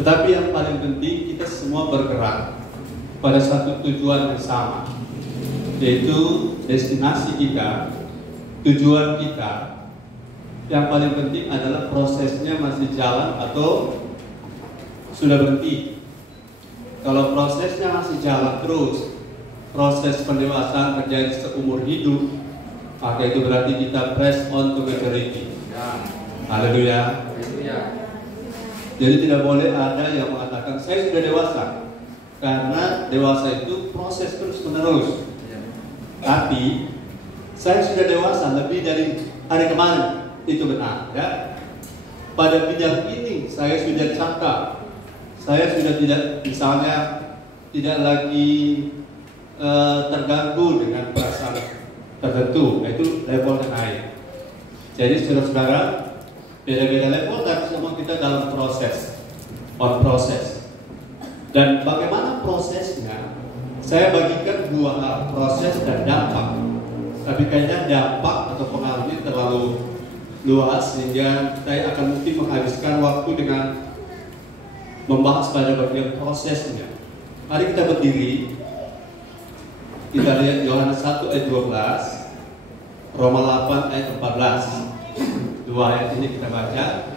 Tetapi yang paling penting kita semua bergerak pada satu tujuan yang sama, yaitu destinasi kita, tujuan kita. Yang paling penting adalah prosesnya masih jalan atau sudah berhenti. Kalau prosesnya masih jalan terus, proses pendewasaan terjadi seumur hidup, maka itu berarti kita press on to maturity. Haleluya. Jadi tidak boleh ada yang mengatakan saya sudah dewasa, karena dewasa itu proses terus menerus. Tapi saya sudah dewasa lebih dari hari kemarin, itu benar ya. Pada bidang ini saya sudah cakap, saya sudah tidak, misalnya tidak lagi terganggu dengan perasaan tertentu, itu level yang naik. Jadi saudara-saudara, beda-beda level, tapi semua kita dalam proses, on proses. Dan bagaimana prosesnya? Saya bagikan dua hal, proses dan dampak. Tapi kayaknya dampak atau pengaruhnya terlalu luas sehingga saya akan mungkin menghabiskan waktu dengan membahas pada bagian prosesnya. Mari kita berdiri. Kita lihat Yohanes 1 ayat 12, Roma 8 ayat 14. Dua ayat ini kita baca.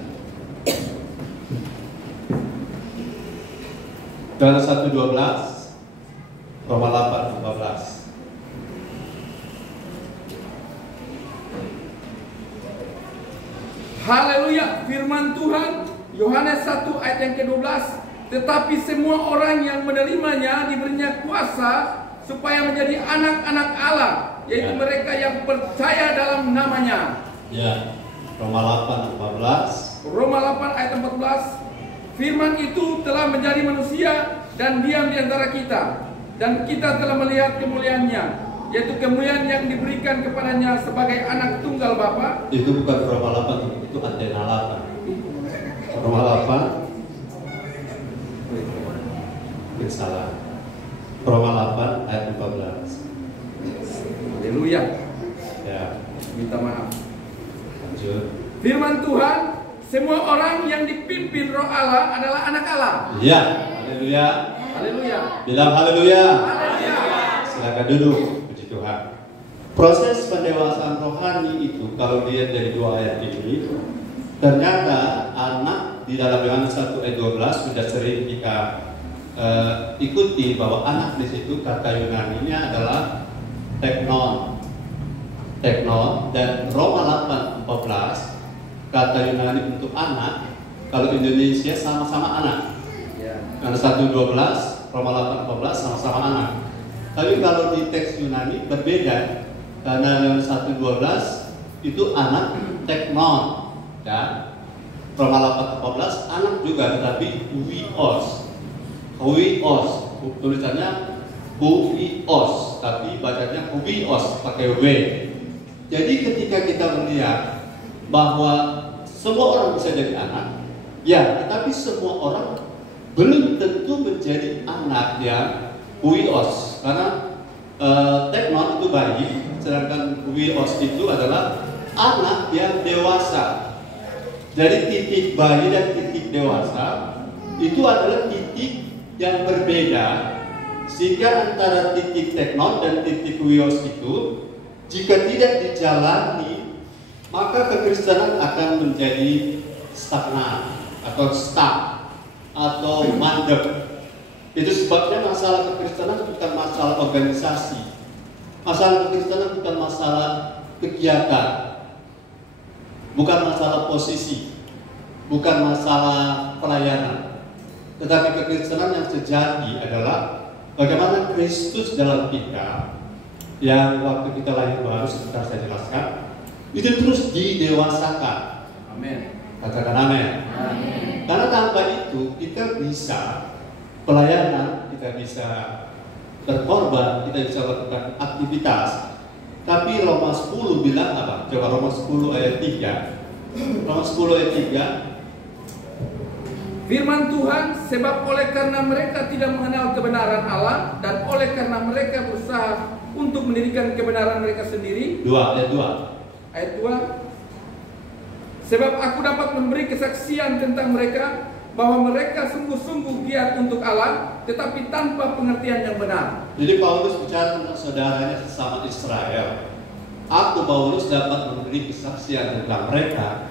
Yohanes 1:12, Roma 8:14. Haleluya, firman Tuhan Yohanes 1 ayat yang ke-12. Tetapi semua orang yang menerimanya diberinya kuasa supaya menjadi anak-anak Allah, yaitu mereka yang percaya dalam namanya. Ya, Roma 8:14. Roma 8 ayat 14. Firman itu telah menjadi manusia dan diam di antara kita, dan kita telah melihat kemuliaannya, yaitu kemuliaan yang diberikan kepadanya sebagai anak tunggal Bapa. Itu bukan Roma 8, itu Antena 8. Roma 8. Salah. Roma 8 ayat 14. Haleluya. Ya. Minta maaf. Lanjut. Firman Tuhan, semua orang yang dipimpin Roh Allah adalah anak Allah. Ya. Haleluya. Haleluya. Bilang haleluya. Haleluya. Silakan duduk. Puji Tuhan. Proses pendewasaan rohani itu kalau dilihat dari dua ayat ini, ternyata anak di dalam Yohanes 1 ayat 12 sudah sering kita ikuti bahwa anak di situ kata Yunani-nya adalah teknon, dan Roma 8:14 kata Yunani untuk anak, kalau Indonesia sama-sama anak. Yohanes 1:12, Roma 8:14 sama-sama anak. Tapi kalau di teks Yunani berbeda, karena Yohanes 1:12 itu anak teknon, dan Roma 8:14 anak juga, tetapi huios, tulisannya huios, tapi bacanya huios pakai w. Jadi ketika kita melihat bahwa semua orang bisa jadi anak, ya, tetapi semua orang belum tentu menjadi anak yang huios, karena teknon itu bayi, sedangkan huios itu adalah anak yang dewasa. Jadi titik bayi dan titik dewasa itu adalah titik yang berbeda, sehingga antara titik teknon dan titik huios itu jika tidak dijalani, maka kekristenan akan menjadi stagnan atau stuck atau mandek. Itu sebabnya masalah kekristenan bukan masalah organisasi, masalah kekristenan bukan masalah kegiatan, bukan masalah posisi, bukan masalah pelayanan. Tetapi kekristenan yang sejati adalah bagaimana Kristus dalam kita, yang waktu kita lahir baru sebentar saya jelaskan, itu terus didewasakan. Amin. Katakan amin. Amin. Karena tanpa itu kita bisa pelayanan, kita bisa berkorban, kita bisa lakukan aktivitas. Tapi Roma 10 bilang apa? Coba Roma 10 ayat 3. Roma 10 ayat 3. Firman Tuhan, sebab oleh karena mereka tidak mengenal kebenaran Allah, dan oleh karena mereka berusaha untuk mendirikan kebenaran mereka sendiri. Ayat 2. Ayat 2. Sebab aku dapat memberi kesaksian tentang mereka bahwa mereka sungguh-sungguh giat untuk Allah, tetapi tanpa pengertian yang benar. Jadi Paulus bicara tentang saudaranya sesama Israel. Aku Paulus dapat memberi kesaksian tentang mereka,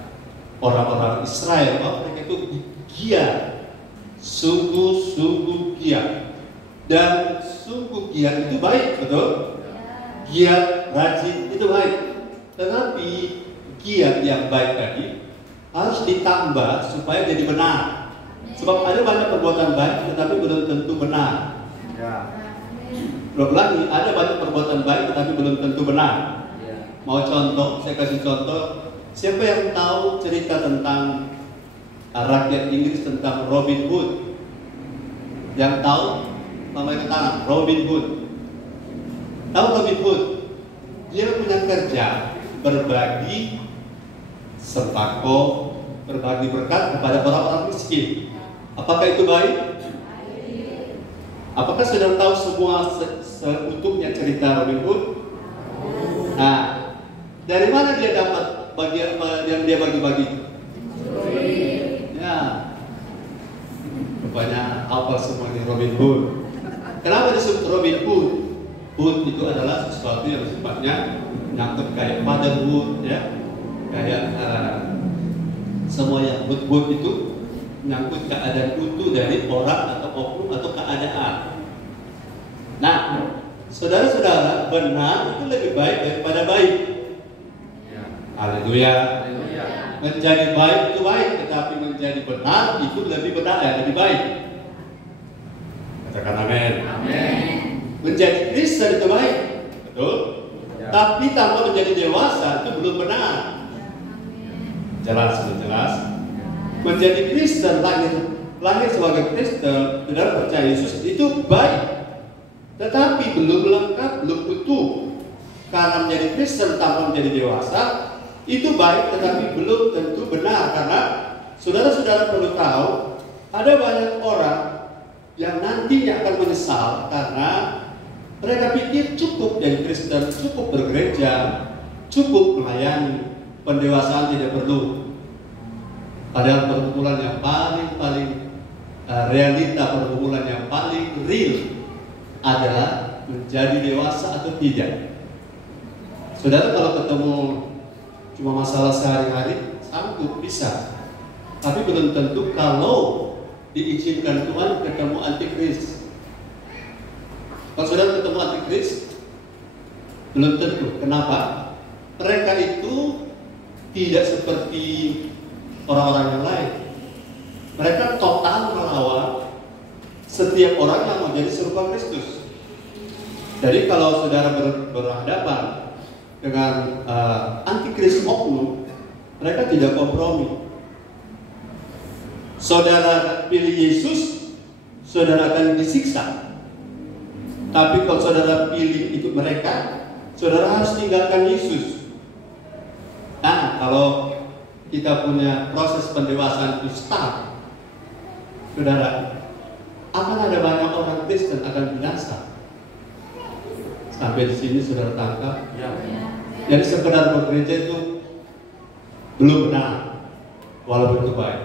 orang-orang Israel, bahwa mereka itu giat, sungguh-sungguh giat, dan sungguh giat itu baik, betul? Giat, rajin itu baik. Tetapi giat yang baik tadi harus ditambah supaya jadi benar. Sebab ada banyak perbuatan baik tetapi belum tentu benar. Belum lagi ada banyak perbuatan baik tetapi belum tentu benar. Mau contoh, saya kasih contoh. Siapa yang tahu cerita tentang rakyat Inggris tentang Robin Hood? Yang tahu? Lambaikan tangan. Robin Hood. Tahu Robin Hood? Dia punya kerja berbagi sembako, berbagi berkat kepada orang-orang miskin. Apakah itu baik? Apakah saudara tahu semua seutuhnya cerita Robin Hood? Nah, dari mana dia dapat bagi apa yang dia bagi-bagi? Ya, rupanya apa semuanya Robin Hood. Kenapa disebut Robin Hood? Hood itu adalah sesuatu yang sifatnya nyangkut kayak fatherhood, ya, kayak semua yang hood itu nyangkut keadaan utuh dari orang atau oknum atau keadaan. Nah, saudara-saudara, benar itu lebih baik daripada baik. Haleluya. Menjadi baik itu baik, tetapi menjadi benar itu lebih benar, lebih baik. Katakan amin. Menjadi Kristen itu baik, betul? Tapi tanpa menjadi dewasa itu belum benar. Jelas, sudah jelas. Menjadi Kristen, lahir sebagai Kristen, saudara percaya Yesus itu baik, tetapi belum lengkap, belum utuh. Karena menjadi Kristen tanpa menjadi dewasa itu baik, tetapi belum tentu benar. Karena saudara-saudara perlu tahu, ada banyak orang yang nantinya akan menyesal karena mereka pikir cukup jadi Kristen, cukup bergereja, cukup melayani, pendewasaan tidak perlu. Padahal pergumulan yang paling realita, pergumulan yang paling real adalah menjadi dewasa atau tidak. Saudara kalau ketemu cuma masalah sehari-hari, sanggup, bisa. Tapi belum tentu kalau diizinkan Tuhan ketemu antikris. Kalau saudara ketemu antikris, belum tentu. Kenapa? Mereka itu tidak seperti orang-orang yang lain. Mereka total melawan setiap orang yang mau jadi serupa Kristus. Jadi kalau saudara berhadapan dengan antikris oknum, mereka tidak kompromi. Saudara pilih Yesus, saudara akan disiksa. Tapi kalau saudara pilih ikut mereka, saudara harus tinggalkan Yesus. Nah, kalau kita punya proses pendewasaan itu start, saudara, akan ada banyak orang Kristen akan binasa. Sampai di sini saudara tangkap? Ya. Jadi sekedar bergereja itu belum benar, walaupun itu baik.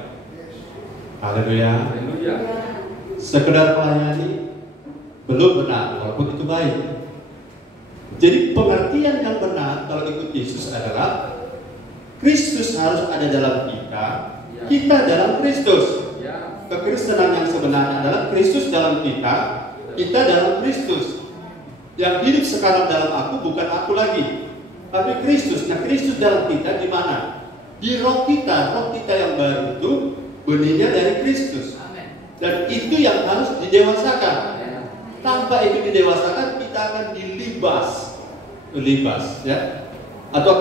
Haleluya. Sekedar melayani belum benar, walaupun itu baik. Jadi pengertian yang benar kalau ikut Yesus adalah Kristus harus ada dalam kita, kita dalam Kristus. Kekristenan yang sebenarnya adalah Kristus dalam kita, kita dalam Kristus. Yang hidup sekarang dalam aku bukan aku lagi, tapi Kristus. Nah, Kristus dalam kita di mana? Di roh kita yang baru itu benihnya dari Kristus. Dan itu yang harus didewasakan. Tanpa itu didewasakan, kita akan dilibas, ya. Atau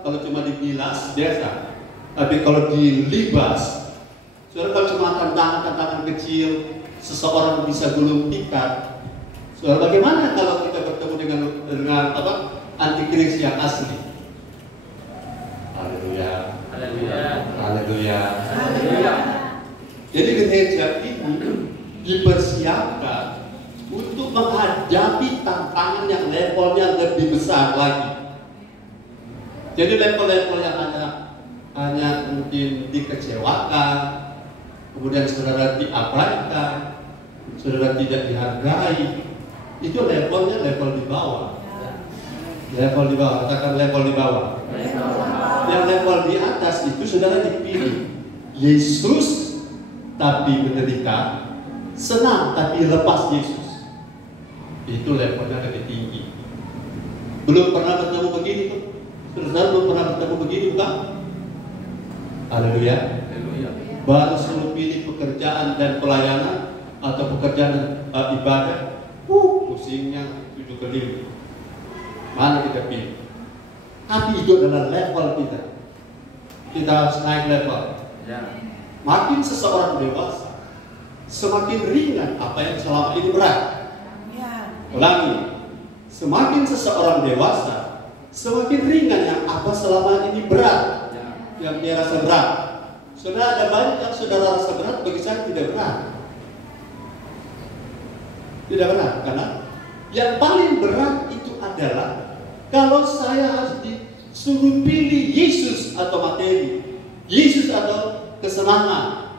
kalau cuma dibilas biasa, tapi kalau dilibas, saudara, kalau cuma tantangan kecil, seseorang bisa gulung tikar. Saudara, bagaimana kalau kita bertemu dengan antikris yang asli? Haleluya. Jadi gereja ini dipersiapkan untuk menghadapi tantangan yang levelnya lebih besar lagi. Jadi level-level yang hanya mungkin dikecewakan, kemudian saudara diabaikan, saudara tidak dihargai, itu levelnya level di bawah. Level di bawah, katakan level di bawah. Yang level di atas itu saudara dipilih Yesus tapi menderita, senang tapi lepas Yesus. Itu levelnya lebih tinggi. Belum pernah bertemu begini tuh. Saudara belum pernah bertemu begini bukan? Haleluya. Baru suruh pilih pekerjaan dan pelayanan atau pekerjaan ibadah, pusingnya 7 keliling. Mana kita pilih? Tapi itu adalah level kita. Kita harus naik level. Makin seseorang dewasa, semakin ringan apa yang selama ini berat. Ulangi, semakin seseorang dewasa, semakin ringan yang apa selama ini berat, yang dia rasa berat. Saudara, ada banyak yang saudara rasa berat, bagi saya tidak berat. Tidak berat, karena yang paling berat itu adalah kalau saya harus disuruh pilih Yesus atau materi, Yesus atau kesenangan.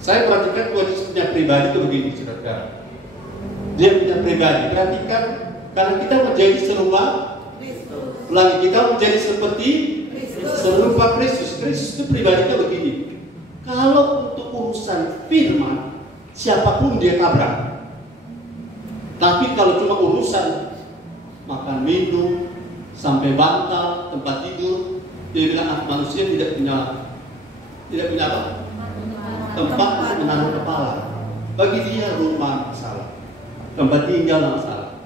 Saya perhatikan Yesus punya pribadi itu begini, saudara. Dia punya pribadi, perhatikan, karena kita menjadi serupa Kristus. Ulangi, kita menjadi seperti Kristus. Serupa Kristus. Kristus itu pribadinya begini. Kalau untuk urusan firman, siapapun dia tabrak. Tapi kalau cuma urusan makan minum sampai bantal, tempat tidur, dia bilang manusia tidak punya apa? Tempat untuk menaruh kepala. Bagi dia rumah masalah, tempat tinggal masalah,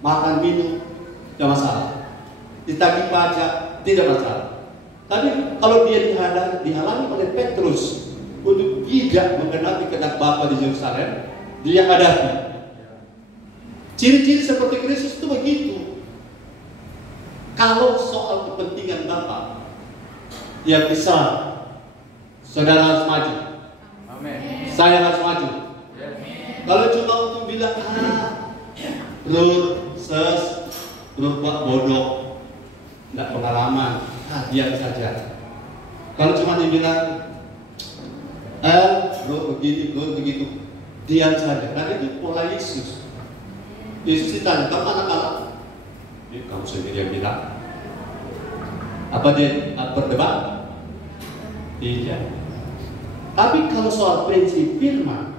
makan minum tidak masalah, ditagih pajak tidak masalah. Tapi kalau dia dihalangi oleh Petrus untuk tidak menggenapi kehendak Bapa di Yerusalem, dia hadapi. Ciri-ciri seperti Kristus itu begitu. Kalau soal kepentingan Bapa, dia bisa. Saudara harus maju. Amen. Saya harus maju. Kalau cuma untuk bilang Bro, Pak bodoh, tidak pengalaman, diam saja. Kalau cuma dibilang bro begini, bro begitu, diam saja. Karena itu pola Yesus. Yesus ditanya, kamu anak-anak? Kamu sendiri yang bilang. Apa dia berdebat? Tidak. Tapi kalau soal prinsip firman,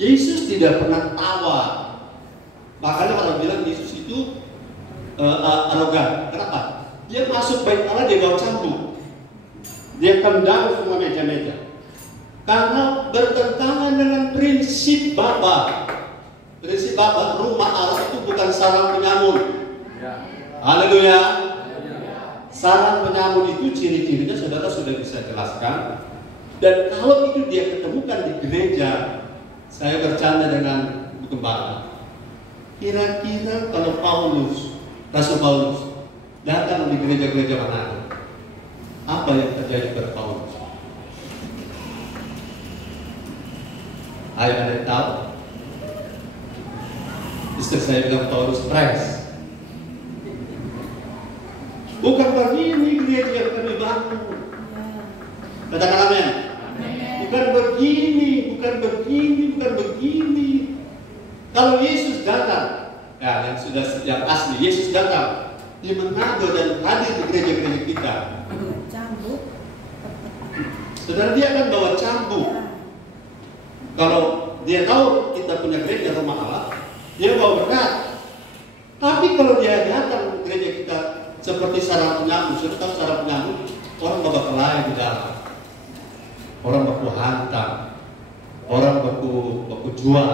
Yesus tidak pernah tawar. Makanya orang bilang Yesus itu arogan. Kenapa? Dia masuk bait Allah, dia bawa cambuk. Dia tendang semua meja-meja. Karena bertentangan dengan prinsip Bapa. Prinsip Bapa, rumah Allah itu bukan sarang penyamun. Haleluya. Sarang penyamun itu ciri-cirinya saudara sudah bisa jelaskan. Dan kalau itu dia ketemukan di gereja, saya bercanda dengan gembala. Kira-kira kalau Rasul Paulus datang di gereja-gereja mana, apa yang terjadi pada Paulus? Ayo ada yang tahu? Istri saya bilang Paulus stres. Bukan begini gereja yang kami bangun. Katakan amin. Bukan begini. Kalau Yesus datang, yang asli Yesus datang, dia mengajar dan hadir di gereja-gereja kita. Cambuk. Saudara, dia akan bawa cambuk. Kalau dia tahu kita punya gereja rumah Allah, dia bawa berkat. Tapi kalau dia datang ke gereja kita seperti sarang penyamun, sudah tahu sarang penyamun, orang bawa kelahi di dalam, orang baku hantam, orang baku jual,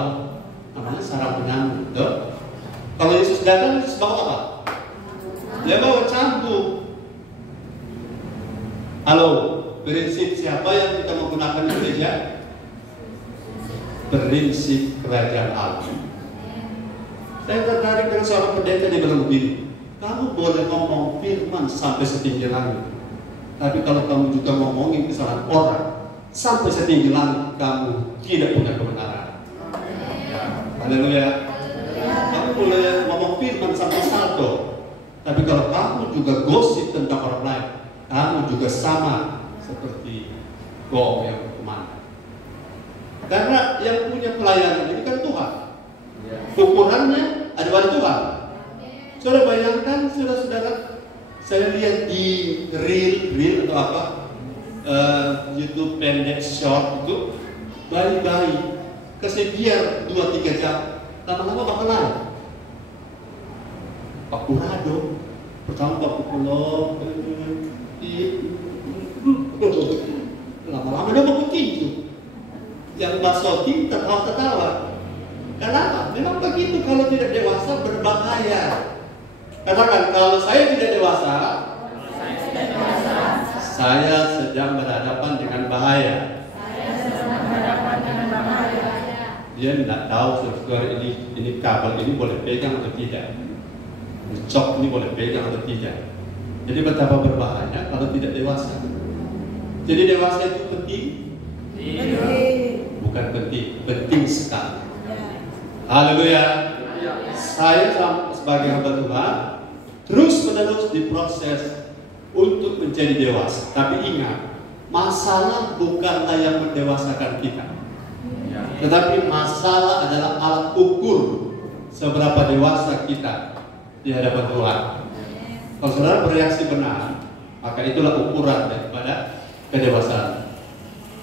namanya sarang penyamun. Tuh. Kalau Yesus datang, Yesus bawa apa? Dia bawa cambuk. Halo, prinsip siapa yang kita menggunakan di gereja? Prinsip kerajaan Allah. Saya tertarik dengan seorang pendeta, dia bilang begini, kamu boleh ngomong firman sampai setinggi langit, tapi kalau kamu juga ngomongin kesalahan orang sampai setinggi langit, kamu tidak punya kebenaran. Haleluya. Kamu boleh ngomong firman sampai saldo, tapi kalau kamu juga gosip tentang orang lain, kamu juga sama seperti gong yang kemana. Karena yang punya pelayanan ini kan Tuhan. Ukurannya ada pada Tuhan. Saudara bayangkan, saudara-saudara, saya lihat di reel atau apa, YouTube pendek short itu, bayi-bayi kesepian 2-3 jam, lama-lama bakal naik. Paku rado, pertama paku pulau, lama-lama dia paku tinju. Yang basotin tertawa-tertawa. Kenapa? Memang begitu, kalau tidak dewasa berbahaya. Katakan, kalau saya tidak dewasa, saya sedang berhadapan dengan bahaya. Dia tidak tahu saudara ini kabel ini boleh pegang atau tidak, cok ini boleh pegang atau tidak. Jadi betapa berbahaya kalau tidak dewasa. Jadi dewasa itu penting? Bukan penting, penting sekali. Haleluya. Saya sebagai hamba Tuhan terus-menerus diproses untuk menjadi dewasa. Tapi ingat, masalah bukanlah yang mendewasakan kita, tetapi masalah adalah alat ukur seberapa dewasa kita di hadapan Tuhan. Kalau saudara bereaksi benar, maka itulah ukuran daripada kedewasaan.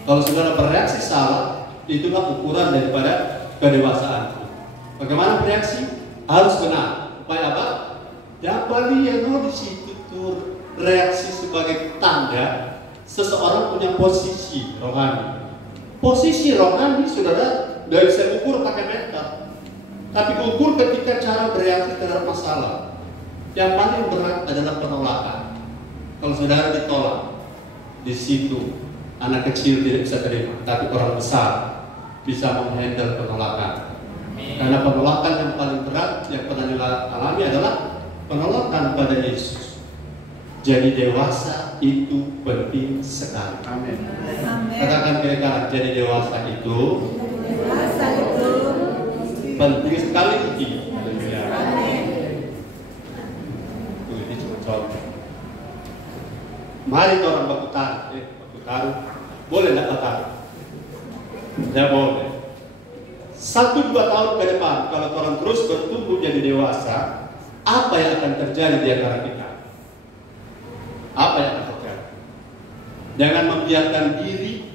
Kalau saudara bereaksi salah, itulah ukuran daripada kedewasaan. Bagaimana bereaksi? Harus benar. Supaya apa? Dapat lihat di situ tuh reaksi sebagai tanda seseorang punya posisi rohani. Posisi rohani, saudara, tidak bisa ukur pakai mental, tapi ukur ketika cara bereaksi terhadap masalah. Yang paling berat adalah penolakan. Kalau saudara ditolak, di situ anak kecil tidak bisa terima, tapi orang besar bisa menghandle penolakan. Karena penolakan yang paling berat yang pernah dialami adalah penolakan pada Yesus. Jadi dewasa itu penting sekali. Amin. Katakan kira-kira, jadi dewasa itu penting sekali. Ini cuma contoh. Mari orang baku taruh, boleh tidak taruh? Tidak boleh. 1-2 tahun ke depan, kalau orang terus bertumbuh jadi dewasa, apa yang akan terjadi di antara kita? Apa yang akan terjadi? Jangan membiarkan diri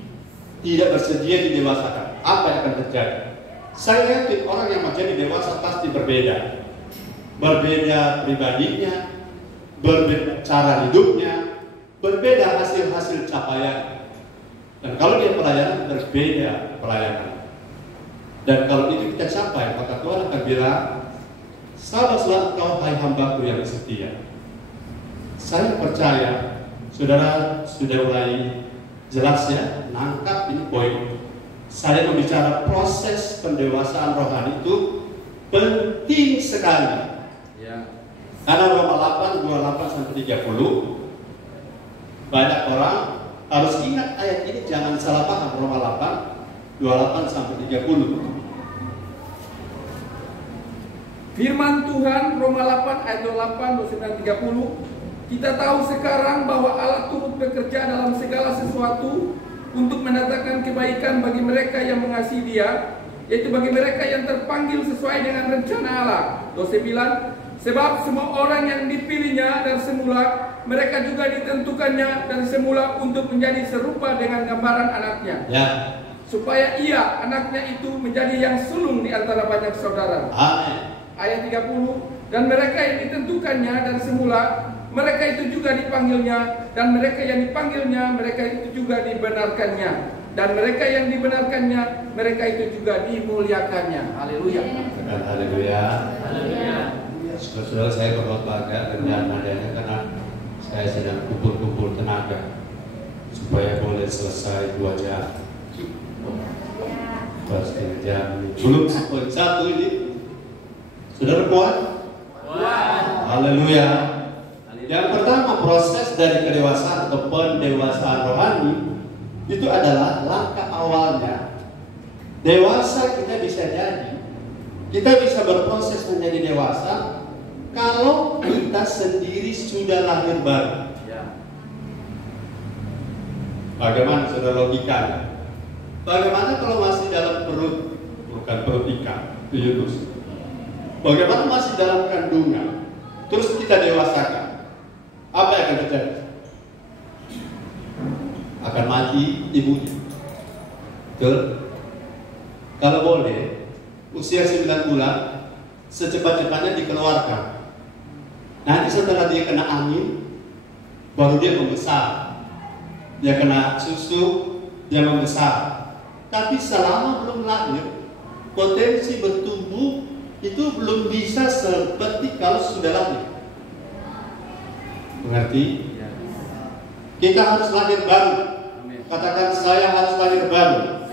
tidak bersedia didewasakan. Apa yang akan terjadi? Saya yakin orang yang menjadi dewasa pasti berbeda. Berbeda pribadinya, berbeda cara hidupnya, berbeda hasil-hasil capaian. Dan kalau dia pelayanan, berbeda pelayanan. Dan kalau itu kita capai, maka Tuhan akan bilang, sabarlah engkau hai hambaku yang setia. Saya percaya saudara sudah mulai jelas ya, nangkap ini poin. Saya membicara proses pendewasaan rohani itu penting sekali. Karena Roma 8, 28-30, banyak orang harus ingat ayat ini, jangan salah paham. Roma 8, 28-30. Firman Tuhan Roma 8 ayat 28, 29-30. Kita tahu sekarang bahwa Allah turut bekerja dalam segala sesuatu untuk mendatangkan kebaikan bagi mereka yang mengasihi Dia, yaitu bagi mereka yang terpanggil sesuai dengan rencana Allah. 29. Sebab semua orang yang dipilihnya dari semula, mereka juga ditentukannya dari semula untuk menjadi serupa dengan gambaran anaknya. Ya. Supaya ia, anaknya itu, menjadi yang sulung di antara banyak saudara. Amin. Ayat 30. Dan mereka yang ditentukannya dari semula, mereka itu juga dipanggilnya. Dan mereka yang dipanggilnya, mereka itu juga dibenarkannya. Dan mereka yang dibenarkannya, mereka itu juga dimuliakannya. Haleluya. Haleluya. Haleluya. Saudara, saya berbahagia dengan adanya, karena saya sedang kumpul-kumpul tenaga supaya boleh selesai 2 jam. Baru 1 jam. Belum satu ini. Saudara kuat? Kuat. Haleluya. Yang pertama, proses dari kedewasaan atau pendewasaan rohani itu adalah langkah awalnya. Dewasa kita bisa jadi, kita bisa berproses menjadi dewasa kalau kita sendiri sudah lahir baru. Bagaimana saudara logikanya? Bagaimana kalau masih dalam perut, bukan perut ikan, Yunus. Bagaimana masih dalam kandungan, terus kita dewasakan, apa yang akan terjadi? Akan mati ibunya. Betul? Kalau boleh, usia 9 bulan, secepat-cepatnya dikeluarkan. Nanti setelah dia kena angin, baru dia membesar. Dia kena susu, dia membesar. Tapi selama belum lahir, potensi bertumbuh itu belum bisa seperti kalau sudah lahir. Mengerti? Kita harus lahir baru. Katakan, saya harus lahir baru.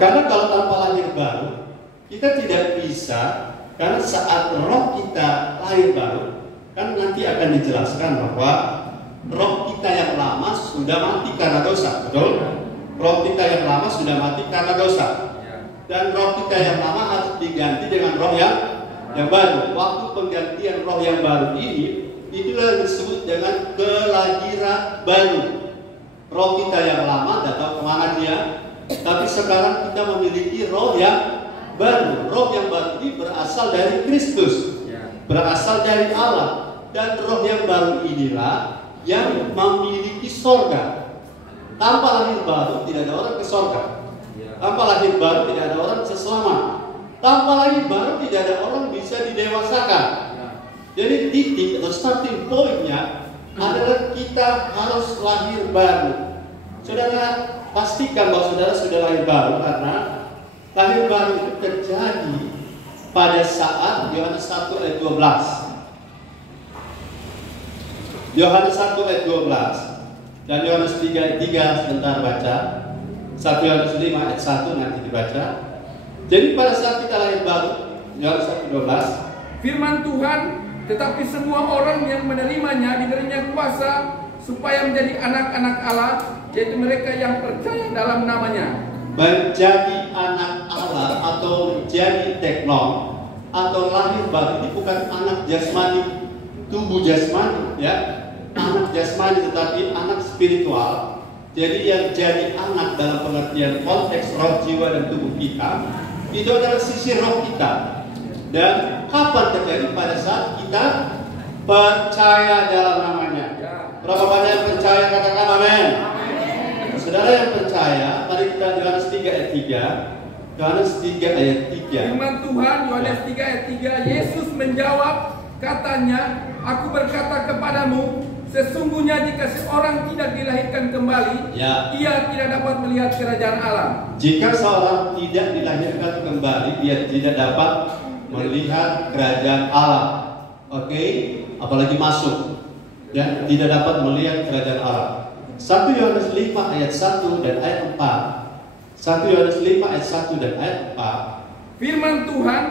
Karena kalau tanpa lahir baru, kita tidak bisa. Karena saat roh kita lahir baru, kan nanti akan dijelaskan bahwa roh kita yang lama sudah mati karena dosa, betul? Roh kita yang lama sudah mati karena dosa. Dan roh kita yang lama harus diganti dengan roh yang baru. Waktu penggantian roh yang baru ini, itulah yang disebut dengan kelahiran baru. Roh kita yang lama tidak tahu kemana dia, tapi sekarang kita memiliki roh yang baru. Roh yang baru ini berasal dari Kristus, berasal dari Allah. Dan roh yang baru inilah yang memiliki sorga. Tanpa lahir baru tidak ada orang ke sorga. Tanpa lahir baru tidak ada orang bisa selamat. Tanpa lahir baru tidak ada orang bisa didewasakan. Jadi titik atau starting point-nya adalah kita harus lahir baru. Saudara pastikan bahwa saudara sudah lahir baru, karena lahir baru itu terjadi pada saat Yohanes 1 ayat 12. Yohanes 1 ayat 12 dan Yohanes 3 ayat 3 sebentar baca. 1 Yohanes 5 ayat 1 nanti dibaca. Jadi pada saat kita lahir baru, Yohanes 1:12, firman Tuhan, tetapi semua orang yang menerimanya diberinya kuasa supaya menjadi anak-anak Allah, yaitu mereka yang percaya dalam namanya. Menjadi anak Allah atau menjadi teknon atau lahir baru ini bukan anak jasmani, tubuh jasmani, ya, anak jasmani, tetapi anak spiritual. Jadi yang jadi anak dalam pengertian konteks roh, jiwa, dan tubuh kita itu adalah sisi roh kita. Dan kapan terjadi? Pada saat kita percaya dalam namanya. Berapa banyak yang percaya? Katakan amin. Saudara yang percaya, mari kita Yohanes 3 ayat 3. Yohanes 3 ayat 3. Firman Tuhan Yohanes 3 ayat 3, Yesus menjawab, katanya, aku berkata kepadamu, sesungguhnya jika seorang tidak dilahirkan kembali, ia tidak dapat melihat kerajaan Allah. Jika seorang tidak dilahirkan kembali, dia tidak dapat melihat kerajaan Allah. Oke, apalagi masuk, ya, tidak dapat melihat kerajaan Allah. 1 Yohanes 5 ayat 1 dan ayat 4. 1 Yohanes 5 ayat 1 dan ayat 4. Firman Tuhan,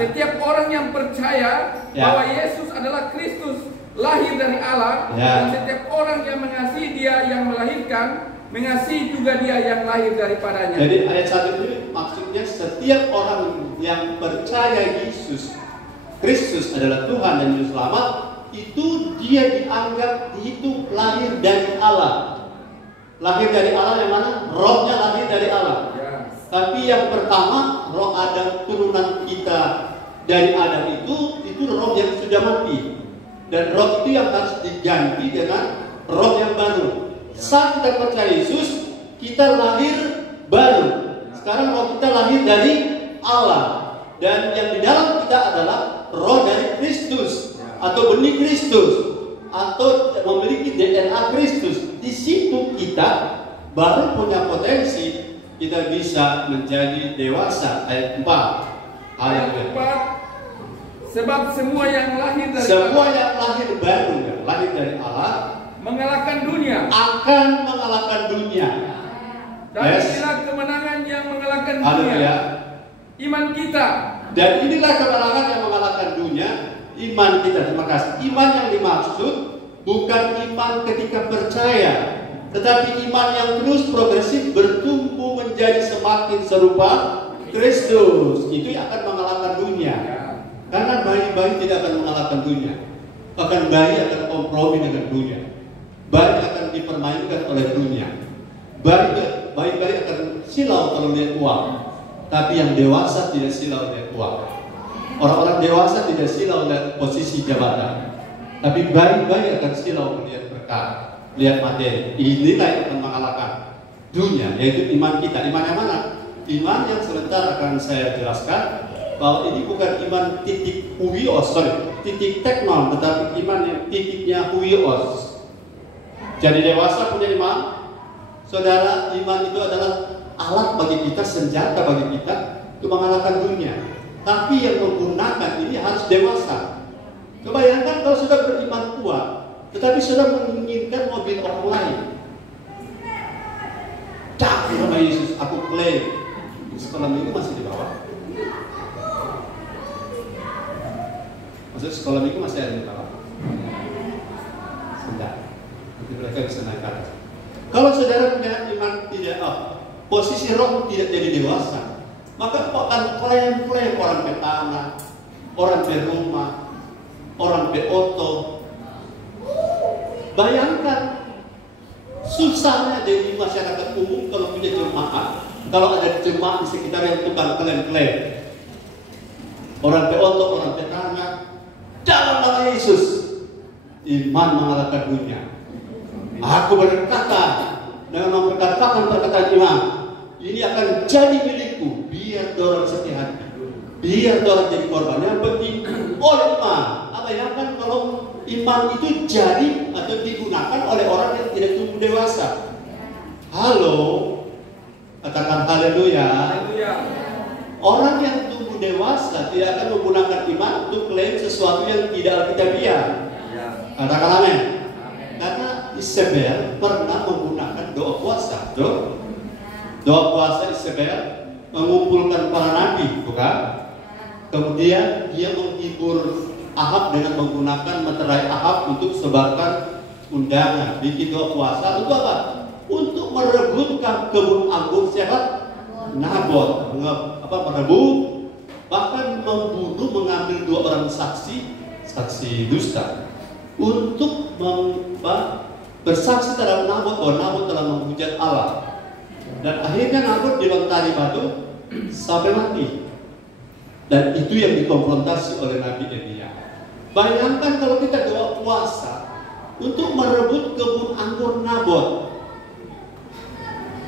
setiap orang yang percaya bahwa Yesus adalah Kristus, lahir dari Allah, dan setiap orang yang mengasihi Dia yang melahirkan, mengasihi juga Dia yang lahir daripadanya. Jadi ayat 1 ini maksudnya setiap orang yang percaya Yesus Kristus adalah Tuhan dan Juru Selamat, itu dia dianggap, dihitung lahir dari Allah. Lahir dari Allah yang mana? Rohnya lahir dari Allah. Tapi yang pertama, roh Adam, turunan kita dari Adam itu roh yang sudah mati. Dan roh itu yang harus diganti dengan roh yang baru. Saat kita percaya Yesus, kita lahir baru. Sekarang roh kita lahir dari Allah. Dan yang di dalam kita adalah roh dari Kristus, atau benih Kristus, atau memiliki DNA Kristus. Di situ kita baru punya potensi, kita bisa menjadi dewasa. Ayat 4. Ayat 4. Sebab semua yang lahir dari semua Allah, yang lahir baru, lahir dari Allah, mengalahkan dunia, akan mengalahkan dunia. Dan inilah kemenangan yang mengalahkan dunia, iman kita. Dan inilah kemenangan yang mengalahkan dunia, iman kita. Terima kasih. Iman yang dimaksud bukan iman ketika percaya, tetapi iman yang terus progresif bertumbuh menjadi semakin serupa Kristus. Itu yang akan mengalahkan dunia. Karena bayi-bayi tidak akan mengalahkan dunia. Bahkan bayi akan kompromi dengan dunia. Bayi akan dipermainkan oleh dunia. Bayi-bayi akan silau kalau lihat uang. Tapi yang dewasa tidak silau lihat uang. Orang-orang dewasa tidak silau lihat posisi jabatan. Tapi bayi-bayi akan silau melihat berkat, lihat materi. Inilah yang akan mengalahkan dunia, yaitu iman kita. Iman yang mana? Iman yang sebentar akan saya jelaskan, bahwa ini bukan iman titik huios, titik teknon, tetapi iman yang titiknya huios. Jadi dewasa punya iman, saudara, iman itu adalah alat bagi kita, senjata bagi kita untuk mengalahkan dunia. Tapi yang menggunakan ini harus dewasa. Coba bayangkan kalau sudah beriman kuat, tetapi sudah menginginkan mobil orang lain. Cak, nama Yesus, aku klaim. Sekolah minggu masih di bawah. Maksudnya sekolah minggu masih ada di bawah. Sudah. Nanti mereka bisa naik ke atas. Kalau saudara punya iman tidak posisi roh tidak jadi dewasa, maka kau akan klaim-klaim orang pe tanah, orang pe rumah, orang pe oto. Bayangkan susahnya jadi masyarakat umum kalau punya jemaat, kalau ada jemaat di sekitar yang tukang klaim-klaim. Orang pe oto, orang pe tanah, dalam nama Yesus, iman mengalahkan dunia. Aku berkata dengan memperkatakan perkataan iman, ini akan jadi milikku. Biar orang sakit hati, biar orang jadi korban. Yang penting oleh iman. Bayangkan kalau iman itu jadi atau digunakan oleh orang yang tidak tumbuh dewasa. Halo, katakan haleluya. Orang yang tumbuh dewasa tidak akan menggunakan iman untuk klaim sesuatu yang tidak alkitabiah. Katakan amin. Karena Isabel pernah menggunakan doa puasa, doa puasa Isabel mengumpulkan para nabi, bukan? Kemudian dia menghibur Ahab dengan menggunakan materai Ahab untuk sebarkan undangan, bikin doa puasa untuk apa? Untuk merebutkan kebun anggur siapa? Nabot, merebut, bahkan membunuh, mengambil 2 orang saksi dusta untuk bersaksi terhadap Nabot bahwa Nabot telah menghujat Allah. Dan akhirnya Nabot dilontari batu sampai mati. Dan itu yang dikonfrontasi oleh Nabi Elia. Bayangkan kalau kita doa puasa untuk merebut kebun anggur Nabot.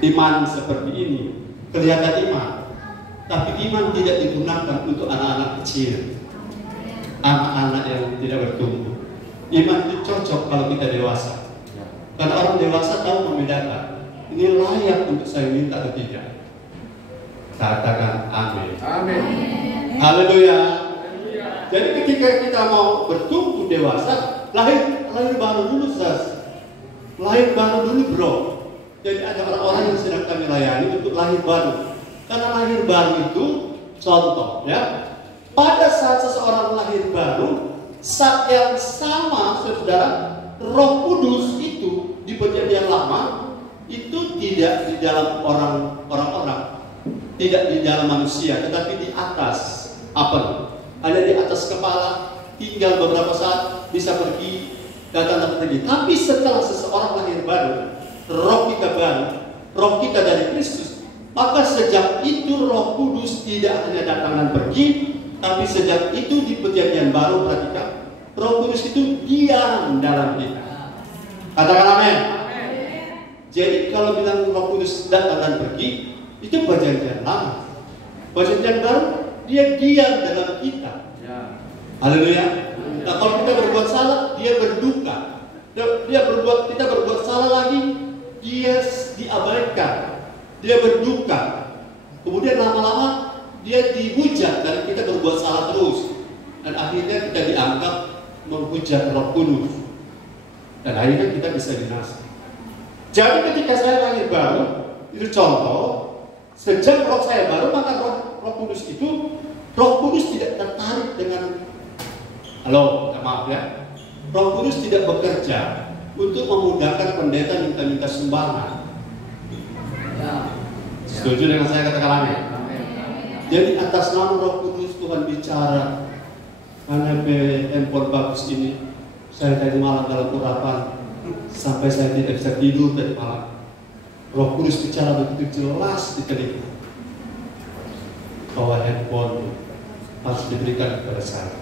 Iman seperti ini kelihatan iman, tapi iman tidak digunakan untuk anak-anak kecil, anak-anak yang tidak bertumbuh. Iman itu cocok kalau kita dewasa, karena orang dewasa tahu membedakan ini layak untuk saya minta atau tidak. Katakan amin. Amin. Haleluya. Jadi ketika kita mau bertumbuh dewasa, lahir baru dulu, lahir baru dulu, bro. Jadi ada orang-orang yang sedang kami layani untuk lahir baru. Karena lahir baru itu contoh, ya. Pada saat seseorang lahir baru, saat yang sama, saudara, Roh Kudus itu di Perjanjian Lama itu tidak di dalam orang-orang, tidak di dalam manusia, tetapi di atas apa? Ada di atas kepala, tinggal beberapa saat bisa pergi, datang dan pergi. Tapi setelah seseorang lahir baru, roh kita baru, roh kita dari Kristus, maka sejak itu Roh Kudus tidak hanya datang dan pergi, tapi sejak itu di Perjanjian Baru, perhatikan, Roh Kudus itu diam dalam kita. Katakan amin. Jadi kalau bilang Roh Kudus datang dan pergi, itu Perjanjian Lama. Perjanjian Baru, dia diam dalam kita. Haleluya. Nah, kalau kita berbuat salah, dia berduka. Kita berbuat salah lagi, dia diabaikan, dia berduka. Kemudian lama-lama dia dihujat dan kita berbuat salah terus. Dan akhirnya kita dianggap menghujat Roh Kudus. Dan akhirnya kita bisa binasa. Jadi ketika saya lahir baru, itu contoh, sejak roh saya baru, maka Roh Kudus itu, Roh Kudus tidak tertarik dengan, maaf ya, Roh Kudus tidak bekerja untuk memudahkan pendeta minta-minta sumbangan. Setuju dengan saya, katakan amin. Jadi atas nama Roh Kudus Tuhan bicara. Karena handphone bagus ini, saya tadi malam dalam urapan sampai saya tidak bisa tidur tadi malam. Roh Kudus bicara begitu jelas di telinga bahwa handphone harus diberikan kepada saya.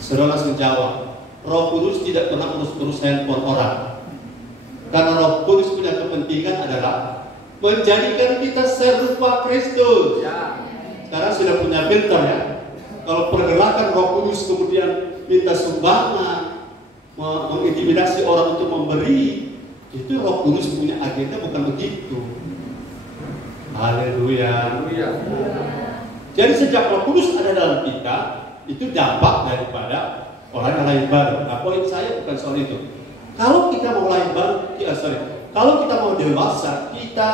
Saudara langsung jawab, Roh Kudus tidak pernah urus handphone orang. Karena Roh Kudus punya kepentingan adalah menjadikan kita serupa Kristus. Sekarang sudah punya filter ya. Kalau pergerakan Roh Kudus kemudian minta sumbangan, mengintimidasi orang untuk memberi, itu Roh Kudus punya agenda bukan begitu. Haleluya. Jadi sejak Roh Kudus ada dalam kita, itu dampak daripada orang yang lahir baru. Nah, poin saya bukan soal itu. Kalau kita mau lahir baru, kalau kita mau dewasa, kita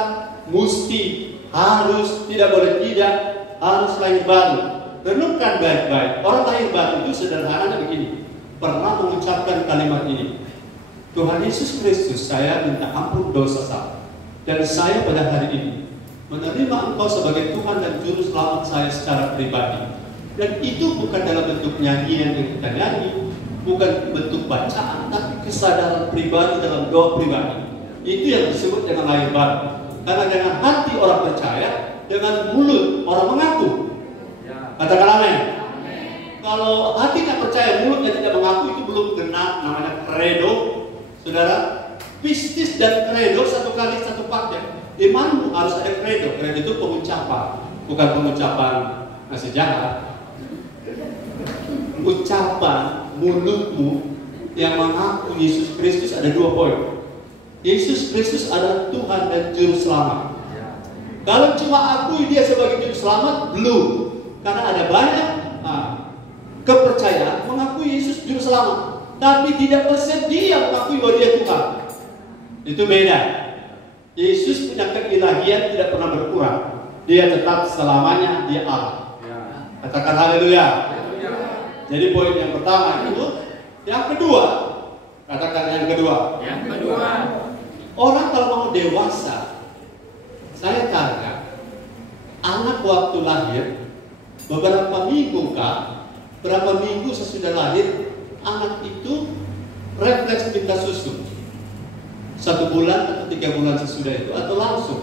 mesti, harus, tidak boleh tidak, harus lahir baru. Renungkan baik-baik. Orang lahir baru itu sederhananya begini. Pernah mengucapkan kalimat ini. Tuhan Yesus Kristus, saya minta ampun dosa saya. Dan saya pada hari ini menerima Engkau sebagai Tuhan dan Juru Selamat saya secara pribadi. Dan itu bukan dalam bentuk nyanyian yang kita nyanyi, bukan bentuk bacaan, tapi kesadaran pribadi dalam doa pribadi. Itu yang disebut dengan lahir baru. Karena dengan hati orang percaya, dengan mulut orang mengaku. Katakan amin. Kalau hati tidak percaya, mulutnya tidak mengaku, itu belum kena, namanya kredo. Saudara, pistis dan kredo satu kali satu paket. Imanmu harus ada kredo. Kredo itu pengucapan, bukan pengucapan nasi jahat. Ucapan mulutmu yang mengaku Yesus Kristus ada dua poin. Yesus Kristus adalah Tuhan dan Juru Selamat. Kalau cuma akui dia sebagai Juru Selamat, belum. Karena ada banyak kepercayaan mengakui Yesus Juru Selamat, tapi tidak bersedia mengakui bahwa dia Tuhan. Itu beda. Yesus punya keilahian tidak pernah berkurang. Dia tetap selamanya dia Allah. Katakan haleluya. Jadi poin yang pertama itu. Yang kedua, katakan yang kedua. Yang kedua, orang kalau mau dewasa, saya tanya, anak waktu lahir, beberapa minggu berapa minggu sesudah lahir, anak itu refleks minta susu. 1 bulan atau 3 bulan sesudah itu, atau langsung?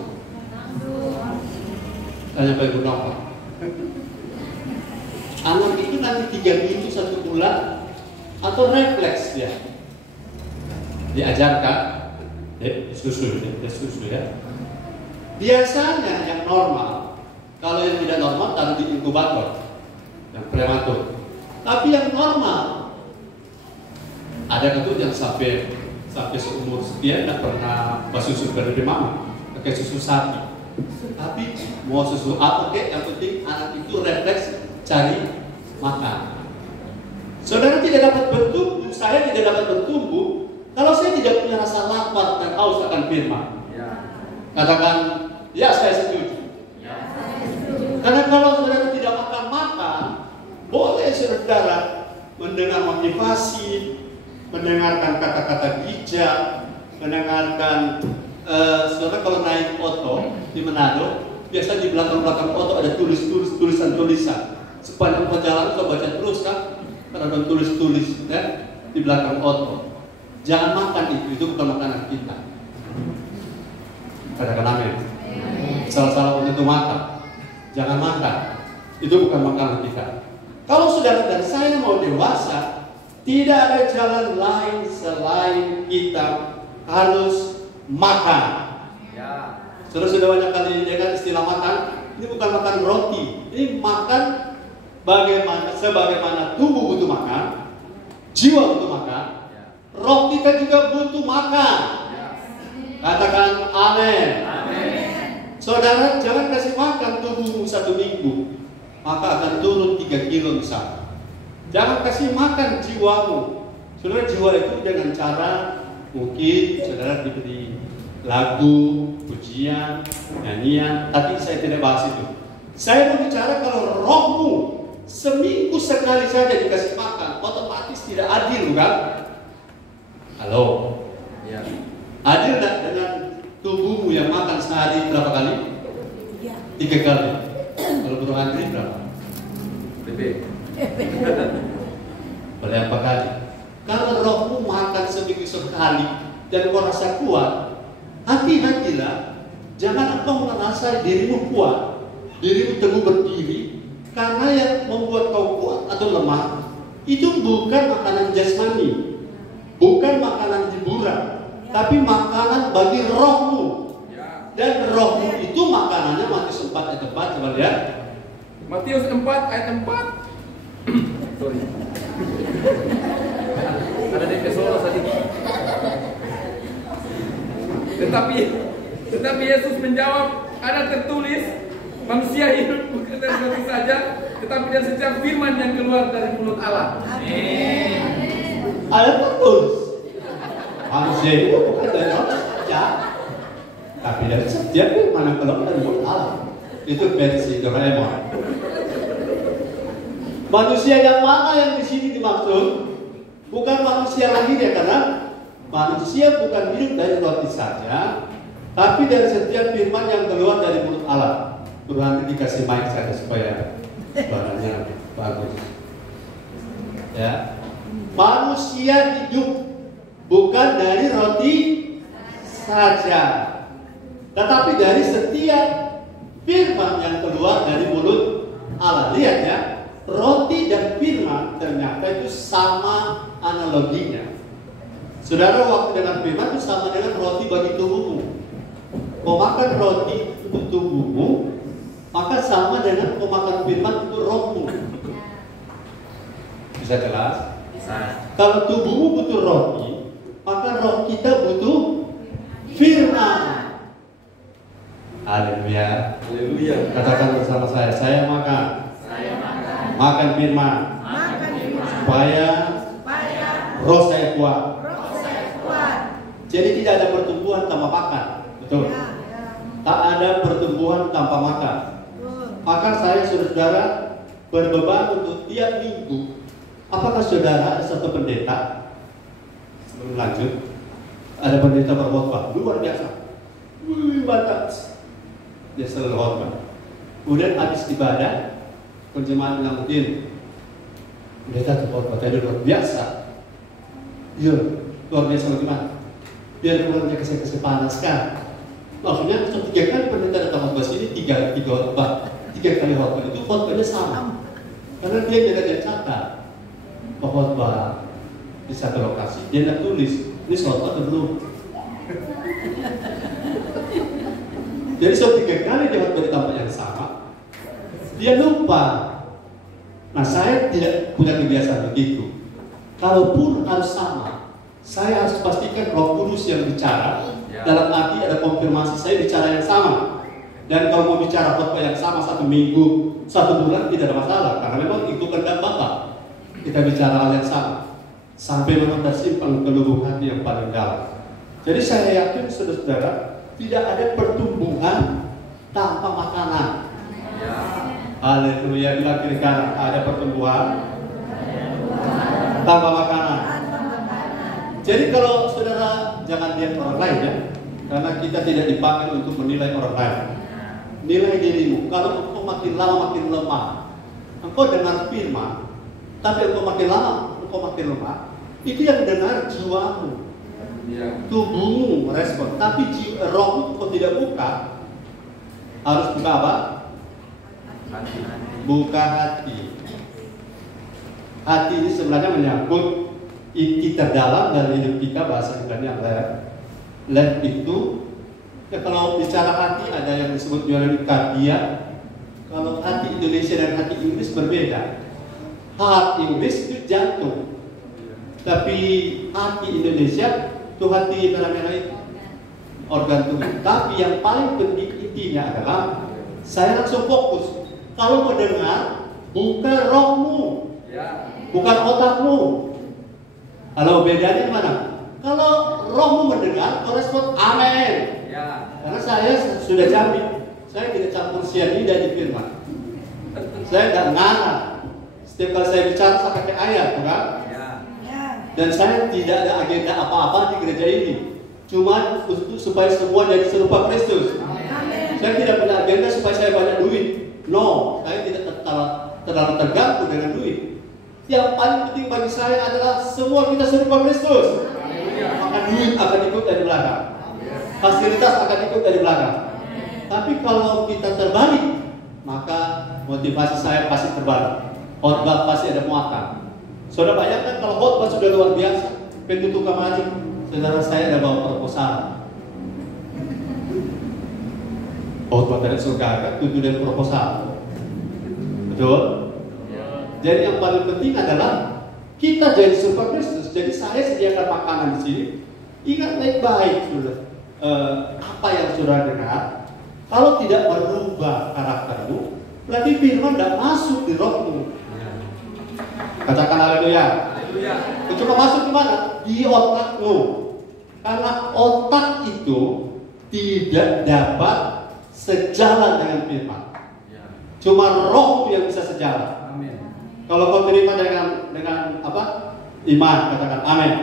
Tanya Pak Ibu Dokter. Anak itu nanti 3 minggu 1 bulan atau refleks dia diajarkan susu ya. Biasanya yang normal, kalau yang tidak normal taruh di inkubator, yang prematur. Tapi yang normal, ada ketut yang sampai seumur sekian tidak pernah susu dari mama, pakai susu sapi. Tapi mau susu apa kek, yang penting anak itu refleks cari makan. Saudara tidak dapat bertumbuh, saya tidak dapat bertumbuh kalau saya tidak punya rasa lapar dan haus akan firman. Katakan, ya saya setuju. Karena kalau saudara tidak makan, boleh saudara mendengar motivasi, mendengarkan kata-kata bijak, mendengarkan saudara kalau naik oto di Manado, biasa di belakang oto ada tulisan-tulisan. Sepanjang perjalanan kita baca terus kan, ada tulis ya, di belakang oto. Jangan makan itu bukan makanan kita. Katakan amin. Salah-salah untuk makan. Jangan makan. Itu bukan makanan kita. Kalau saudara dan saya mau dewasa, tidak ada jalan lain selain kita harus makan. Saudara sudah banyak kali dengar istilah makan. Ini bukan makan roti. Ini makan sebagaimana tubuh butuh makan, jiwa butuh makan, roh kita juga butuh makan. Katakan amin. Saudara, jangan kasih makan tubuhmu 1 minggu, maka akan turun 3 kilo misalnya. Jangan kasih makan jiwamu. Saudara, jiwa itu dengan cara mungkin saudara diberi lagu, pujian, nyanyian. Tapi saya tidak bahas itu. Saya berbicara kalau rohmu seminggu sekali saja dikasih makan, otomatis tidak adil, bukan? Halo? Ya. Adil tak dengan tubuhmu yang makan sehari berapa kali? 3 kali. Kalau burung antri berapa? Lebih. Berapa kali? Kalau rohmu makan seminggu sekali dan kau rasa kuat, hati-hatilah, jangan engkau merasa dirimu kuat, dirimu teguh berdiri, karena yang membuat kau kuat atau lemah itu bukan makanan jasmani, bukan makanan hiburan, tapi makanan bagi rohmu. Dan rohmu itu makanannya Matius 4 ayat 4, coba lihat. Matius 4 ayat 4. Sorry. Ada DP Solo tadi. Tetapi Yesus menjawab, ada tertulis, manusia hidup bukan dari roti saja, tetapi dari setiap firman yang keluar dari mulut Allah. Ada tertulis, manusia hidup bukan dari roti saja, tapi dari setiap firman yang keluar dari mulut Allah. Itu versi Doraemon. Manusia yang mana yang di sini dimaksud? Bukan manusia lahir ya, karena manusia bukan hidup dari roti saja, tapi dari setiap firman yang keluar dari mulut Allah. Tuhan dikasih mic saja supaya suaranya bagus. Ya, manusia hidup bukan dari roti saja, tetapi dari setiap firman yang keluar dari mulut Allah. Lihat ya, roti dan firman ternyata itu sama analoginya. Saudara, waktu dengan firman itu sama dengan roti bagi tubuhmu. Kau makan roti untuk tubuhmu, maka sama dengan kau makan firman untuk rohmu. Bisa jelas? Bisa. Kalau tubuhmu butuh roti, maka roh kita butuh firman. Haleluya. Haleluya. Katakan bersama saya makan. Makan firman. Supaya roh saya kuat. Jadi tidak ada pertumbuhan tanpa makan. Betul. Tak ada pertumbuhan tanpa makan. Maka saya saudara berbeban untuk tiap minggu. Apakah saudara ada satu pendeta? Sebelum lanjut, ada pendeta berkhotbah luar biasa. Mantap. Dia selalu khotbah. Kemudian habis ibadah, penjemaah bilang mungkin pendeta khotbah tadi luar biasa. Iya, luar biasa bagaimana? Biar mulutnya kesel panaskan. Maksudnya 3 kali pendeta datang khotbah sini, 3 khotbah, 3 kali khotbah itu khotbahnya sama. Karena dia tidak catat khotbah di satu lokasi, dia tidak tulis ini khotbah atau belum. Jadi 3 kali dia khotbah di tempat yang sama, dia lupa. Nah, saya tidak punya kebiasaan begitu. Kalaupun harus sama, saya harus pastikan Roh Kudus yang bicara. Dalam arti ada konfirmasi saya bicara yang sama. Dan kalau mau bicara khotbah yang sama 1 minggu, 1 bulan tidak ada masalah, karena memang itu kehendak Bapa. Kita bicara hal yang sama sampai memang tersimpan ke lubuk hati yang paling dalam. Jadi saya yakin saudara, tidak ada pertumbuhan tanpa makanan. Haleluya, bila kiri kanan ada pertumbuhan tanpa makanan. Jadi kalau saudara jangan lihat orang lain ya, karena kita tidak dipanggil untuk menilai orang lain. Nilai dirimu. Kalau engkau makin lama makin lemah, engkau dengar firman, tapi engkau makin lama engkau makin lemah, itu yang dengar jiwamu, tubuhmu merespon. Tapi rohmu engkau tidak buka. Harus buka apa? Buka hati. Hati ini sebenarnya menyangkut inti terdalam dari hidup kita, bahasa Ibrani yang left itu ya, kalau bicara hati ada yang disebut kardia. Kalau hati Indonesia dan hati Inggris berbeda. Heart Inggris itu jantung, tapi hati Indonesia itu hati merah-merah itu organ tubuh. Tapi yang paling penting intinya adalah saya langsung fokus. Kalau mau dengar, bukan rohmu, bukan otakmu. Kalau bedanya mana? Kalau rohmu mendengar, kau respon amin. Karena saya sudah jamin, saya tidak campur sianida di firman. Saya tidak ngarang. Setiap kali saya bicara saya pakai ayat, bukan? Dan saya tidak ada agenda apa-apa di gereja ini. Cuma untuk supaya semua jadi serupa Kristus. Saya tidak punya agenda supaya saya banyak duit. No, saya tidak terlalu terganggu dengan duit. Yang paling penting bagi saya adalah semua kita serupa Kristus. Maka duit akan ikut dari belakang. fasilitas akan ikut dari belakang. Tapi kalau kita terbalik, maka motivasi saya pasti terbalik. Khotbah pasti ada muatan. Saudara bayangkan kalau khotbah sudah luar biasa, penutup kemarin, saudara saya ada bawa proposal. Khotbah dari surga kan tujuh dari proposal. Betul? Jadi yang paling penting adalah kita jadi serupa Kristus. Jadi saya sediakan makanan di sini. Ingat baik-baik, saudara. Apa yang saudara dengar, kalau tidak merubah karaktermu, berarti firman tidak masuk di rohmu. Katakan haleluya. Cuma masuk di mana? Di otakmu. Karena otak itu tidak dapat sejalan dengan firman. Cuma roh yang bisa sejalan. Kalau kau terima dengan apa? Iman, katakan amin.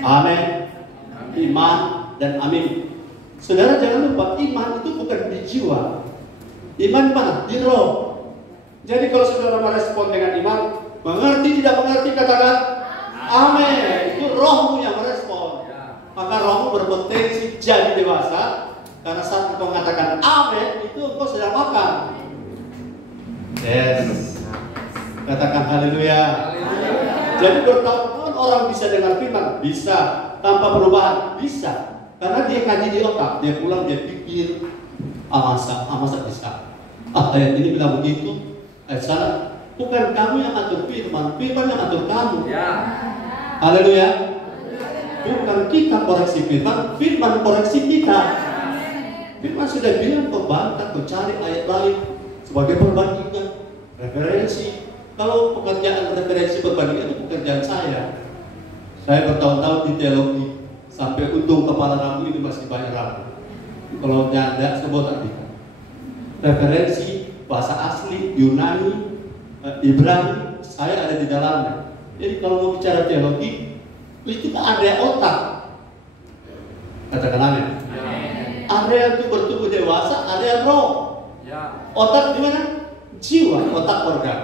Amin. Iman dan amin. Saudara jangan lupa, iman itu bukan di jiwa. Iman mana? Di roh. Jadi kalau saudara merespon dengan iman, mengerti tidak mengerti, katakan amin. Itu rohmu yang merespon. Maka rohmu berpotensi jadi dewasa. Karena saat engkau mengatakan amin, itu engkau sedang makan. Yes. Katakan haleluya. Jadi bertahun-tahun orang bisa dengar firman, bisa tanpa perubahan, bisa. Karena dia kaji di otak, dia pulang dia pikir, masa bisa. Ayat ini bilang begitu, ayat sana. Bukan kamu yang atur firman, firman yang atur kamu. Haleluya. Bukan kita koreksi firman, firman koreksi kita. Firman sudah bilang kau bantah, kau cari ayat lain sebagai perbandingan, referensi. Kalau pekerjaan referensi perbandingan itu pekerjaan saya. Saya bertahun-tahun di teologi, sampai untung kepala rambut ini masih banyak rambut. Kalau nyanda sebutan kita. Referensi bahasa asli Yunani, Ibrani, saya ada di dalamnya. Jadi kalau mau bicara teologi, itu area otak. Katakan amin. Area itu bertumbuh dewasa, area roh. Otak di mana? Jiwa, otak organ.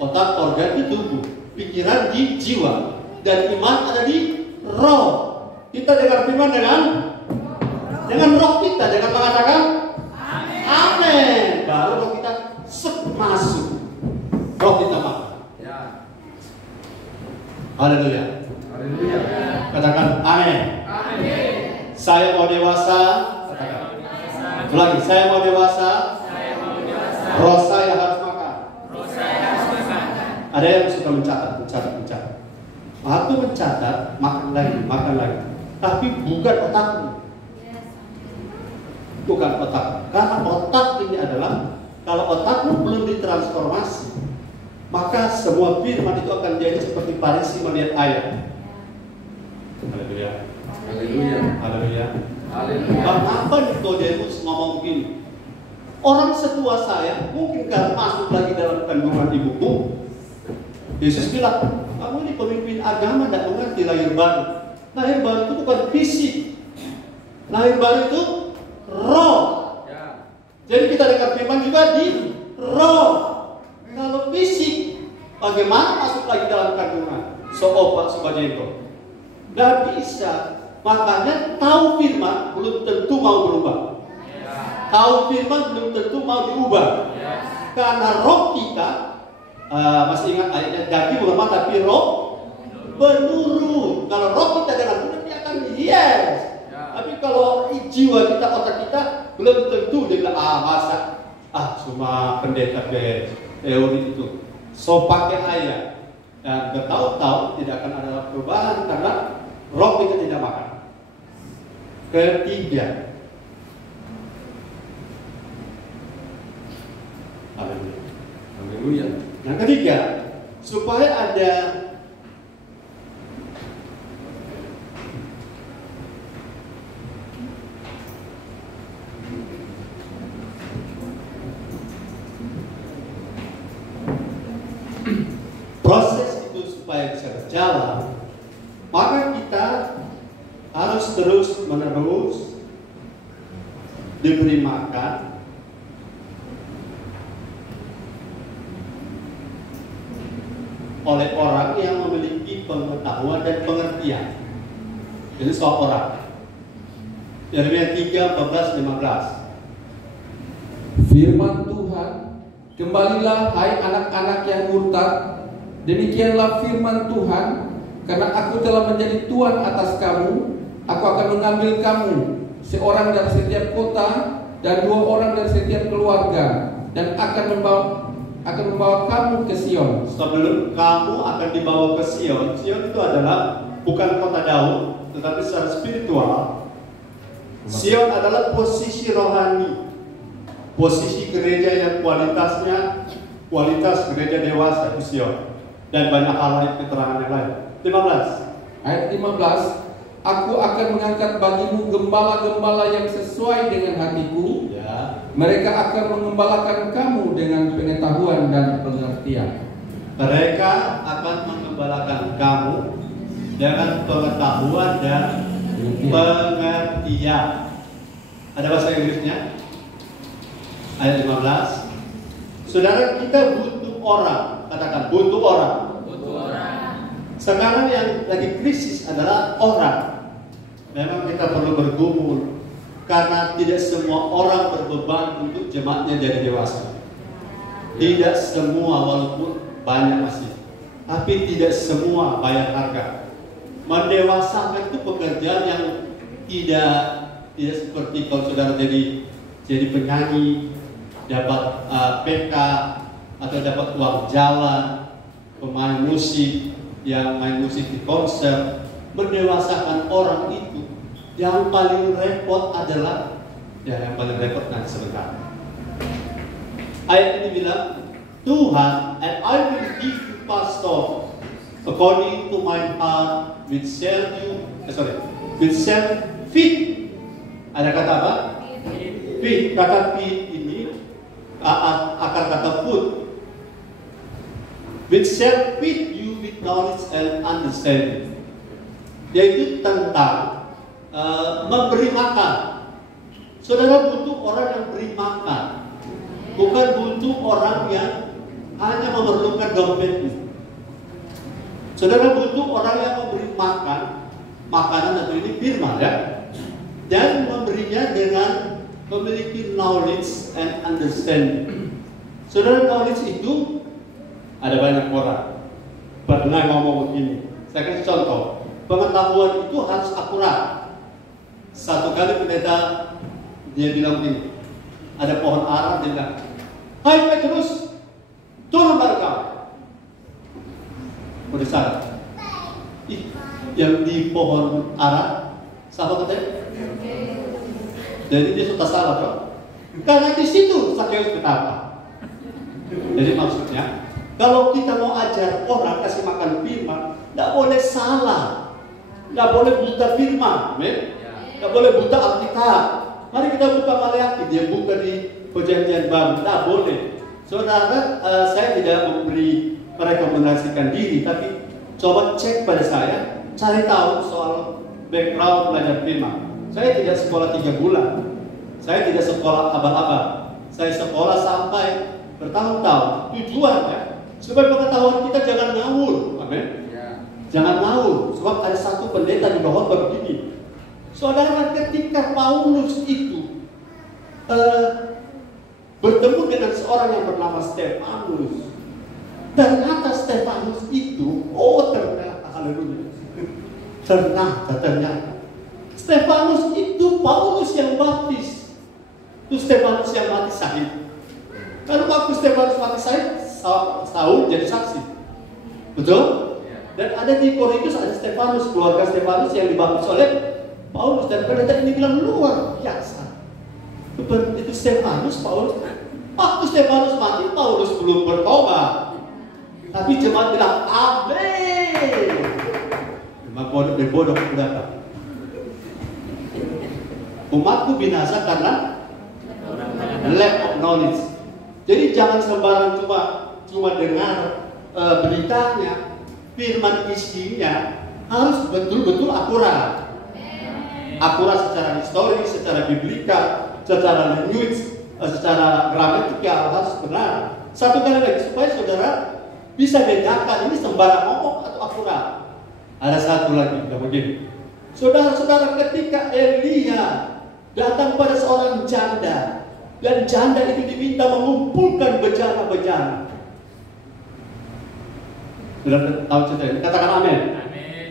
Otak organ itu tubuh, pikiran di jiwa, dan iman ada di roh. Kita dengar firman dengan roh kita, dengan mengatakan amin. Baru roh kita masuk, roh kita makan. Haleluya. Katakan amin. Saya mau dewasa. Katakan. Lagi, saya mau dewasa. Roh saya harus makan. Ada yang suka mencatat. Waktu mencatat, makan lagi. Tapi bukan otakmu. Bukan otak. Karena otak ini adalah, kalau otakmu belum ditransformasi, maka semua firman itu akan jadi seperti Farisi melihat ayat. Haleluya. Kenapa Nikodemus ngomong begini? Orang setua saya mungkin gak masuk lagi dalam kandungan ibuku. Yesus bilang, kamu ini pemimpin agama tidak mengerti lahir baru. Lahir baru itu bukan fisik. Lahir baru itu roh. Jadi kita dengar firman juga di roh. Kalau fisik, bagaimana masuk lagi dalam kandungan? Sobat Jeko. Gak bisa. Makanya tahu firman belum tentu mau berubah. Tahu firman belum tentu mau diubah. Karena roh kita, masih ingat ayatnya, daging bukan mata, tapi roh menurut. Kalau roh kita dengan benar, dia akan yes. Tapi kalau jiwa kita, otak kita belum tentu dia bilang, masa cuma pendeta teori itu. So pakai ayat dan bertahun-tahun tidak akan ada perubahan karena roh kita tidak makan. Ketiga, haleluya. Yang ketiga, supaya ada proses itu supaya bisa berjalan, maka kita harus terus-menerus diberi makan oleh orang yang memiliki pengetahuan dan pengertian. Jadi soal orang. Yeremia 3, 14, 15. Firman Tuhan, kembalilah hai anak-anak yang murtad, demikianlah firman Tuhan, karena aku telah menjadi Tuhan atas kamu, aku akan mengambil kamu, seorang dari setiap kota dan 2 orang dari setiap keluarga, dan akan membawa kamu ke Sion. Sebelum kamu akan dibawa ke Sion, Sion itu adalah bukan kota Daud, tetapi secara spiritual. Sion adalah posisi rohani, posisi gereja yang kualitas gereja dewasa itu Sion, dan banyak hal lain keterangan yang lain. 15. Ayat 15, aku akan mengangkat bagimu gembala-gembala yang sesuai dengan hatiku. Ya. Mereka akan mengembalakan kamu dengan pengetahuan dan pengertian. Mereka akan mengembalakan kamu dengan pengetahuan dan pengertian. Ada bahasa Inggrisnya? Ayat 15. Saudara, kita butuh orang. Katakan, butuh orang. Sekarang yang lagi krisis adalah orang. Memang kita perlu bergumul, karena tidak semua orang berbeban untuk jemaatnya jadi dewasa. Tidak semua, walaupun banyak masih, tapi tidak semua bayar harga. Mendewasakan itu pekerjaan yang tidak seperti kalau saudara jadi penyanyi, dapat PK atau dapat uang jalan, pemain musik yang main musik di konser. Mendewasakan orang itu yang paling repot adalah yang paling repot nanti sebentar. Ayat ini bilang, Tuhan, and I will give you pastor according to my heart, which shall fit. Ada kata apa? Fit. Kata fit ini akar kata food. Which shall fit you with knowledge and understanding. Yaitu tentang memberi makan. Saudara butuh orang yang beri makan, bukan butuh orang yang hanya memerlukan dompetmu. Saudara butuh orang yang memberi makanan atau ini firman ya, dan memberinya dengan memiliki knowledge and understanding. Saudara, knowledge itu ada banyak orang pernah ngomong begini. Saya kasih contoh. Pengetahuan itu harus akurat. Satu kali pendeta dia bilang begini, ada pohon ara, dia bilang, hai Petrus, turun dari kau. Udah salah. Yang di pohon ara, siapa katanya? Jadi dia sudah salah bro. Karena di situ Sakeus betapa. Jadi maksudnya, kalau kita mau ajar orang kasih makan firman, tidak boleh salah. Tidak boleh buta firman, tidak boleh buta Alkitab. Mari kita buka Maleakhi, dia buka di Perjanjian Baru, tidak boleh. Saudara, saya tidak memberi merekomendasikan diri, tapi coba cek pada saya, cari tahu soal background belajar firman. Saya tidak sekolah 3 bulan, saya tidak sekolah abal-abal, saya sekolah sampai bertahun-tahun. Tujuannya supaya pengetahuan kita jangan ngawur, amin. Jangan ngawur, sebab ada satu pendeta di bawah begini. Saudara, ketika Paulus itu bertemu dengan seorang yang bernama Stefanus, ternyata Stefanus itu, ternyata, haleluya, ternyata Stefanus itu Paulus yang baptis. Itu Stefanus yang mati syahid. Kalau waktu Stefanus mati syahid, Saul jadi saksi, betul? Dan ada di Korintus ada Stefanus, keluarga Stefanus yang dibaptis oleh Paulus, dan pendeta ini bilang luar biasa. Itu Stefanus, Paulus. Waktu Stefanus mati, Paulus belum bertobat, tapi jemaat bilang amin. Bodoh datang. Umatku binasa karena lack of knowledge. Jadi jangan sembarang cuma dengar beritanya. Firman isinya harus betul-betul akurat. Akurat secara historis, secara biblika, secara language, secara gramatikal harus benar. Satu kali lagi supaya saudara bisa bedakan ini sembarang ngomong atau akurat. Ada satu lagi, begini. Saudara-saudara, ketika Elia datang pada seorang janda, dan janda itu diminta mengumpulkan bejana-bejana. Sudah tahu cerita ini? Katakan amin. Amin.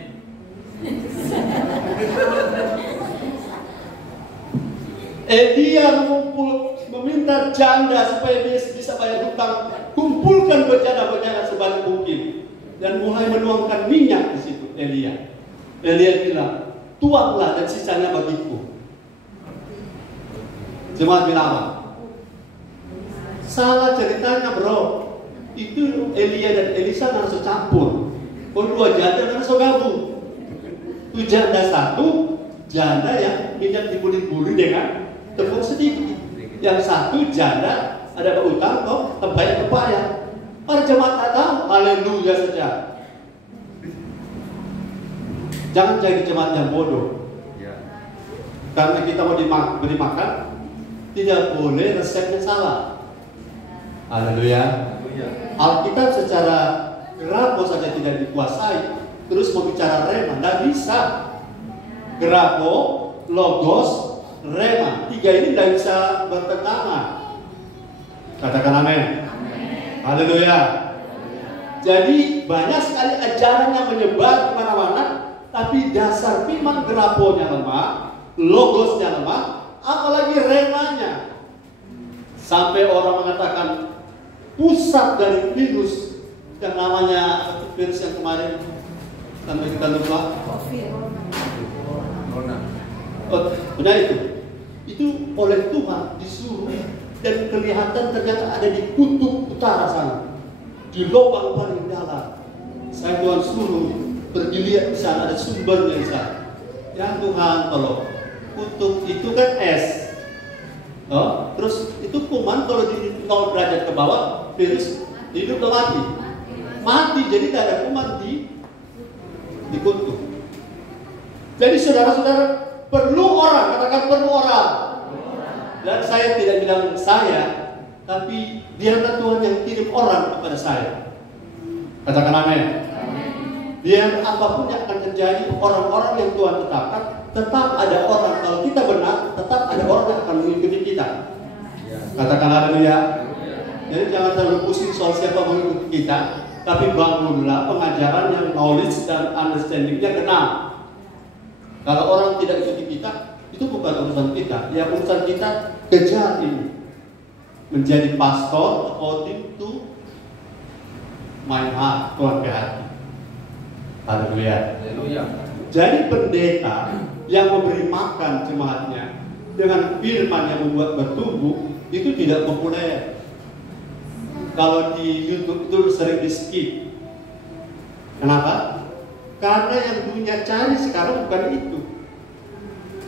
Elia meminta janda supaya dia bisa bayar hutang, kumpulkan bejana-bejana sebanyak mungkin, dan mulai menuangkan minyak di situ. Elia bilang, tuanglah dan sisanya bagiku. Jemaat bilang apa? Salah ceritanya bro. Itu Elia dan Elisa langsung campur. Dua janda langsung gabung. Itu janda satu, janda yang minyak dibuli-buli dengan tepung sedikit. Yang satu janda ada berutang kok tempat-tempat. Para jemaat tak tahu, haleluya saja. Jangan jadi jemaat yang bodoh. Karena kita mau beri makan, tidak boleh resepnya salah. Haleluya. Alkitab secara grafo saja tidak dikuasai, terus mau bicara rema, tidak bisa. Grafo, logos, rema, tiga ini tidak bisa bertentangan. Katakan amin. Haleluya. Jadi banyak sekali ajaran yang menyebar kemana-mana, tapi dasar firman grafonya lemah, logosnya lemah, apalagi remanya. Sampai orang mengatakan pusat dari virus yang namanya virus yang kemarin sampai kita lupa. Oh, benar itu oleh Tuhan disuruh, dan kelihatan ternyata ada di kutub utara sana, di lubang paling dalam. Saya Tuhan suruh pergi lihat di sana, ada sumbernya di sana. Ya Tuhan tolong, kutub itu kan es. Oh, terus itu kuman kalau di 0 derajat ke bawah, virus hidup atau mati? Mati, jadi tidak ada kuman di kutub. Jadi saudara-saudara, perlu orang, katakan perlu orang. Dan saya tidak bilang saya, tapi biarlah Tuhan yang kirim orang kepada saya. Katakan amin. Biar apapun yang akan terjadi, orang-orang yang Tuhan tetapkan, tetap ada orang. Kalau kita benar, tetap ada orang yang akan mengikuti kita. Katakan haleluya. Jadi jangan terlalu pusing soal siapa mengikuti kita, tapi bangunlah pengajaran yang knowledge dan understanding-nya kena. Kalau orang tidak ikuti kita, itu bukan urusan kita. Ya urusan kita kejar ini, menjadi pastor according to my heart, Tuhan ke hati. Haleluya. Jadi pendeta yang memberi makan jemaatnya dengan firman yang membuat bertumbuh, itu tidak populer. Kalau di YouTube itu sering di skip. Kenapa? Karena yang dunia cari sekarang bukan itu.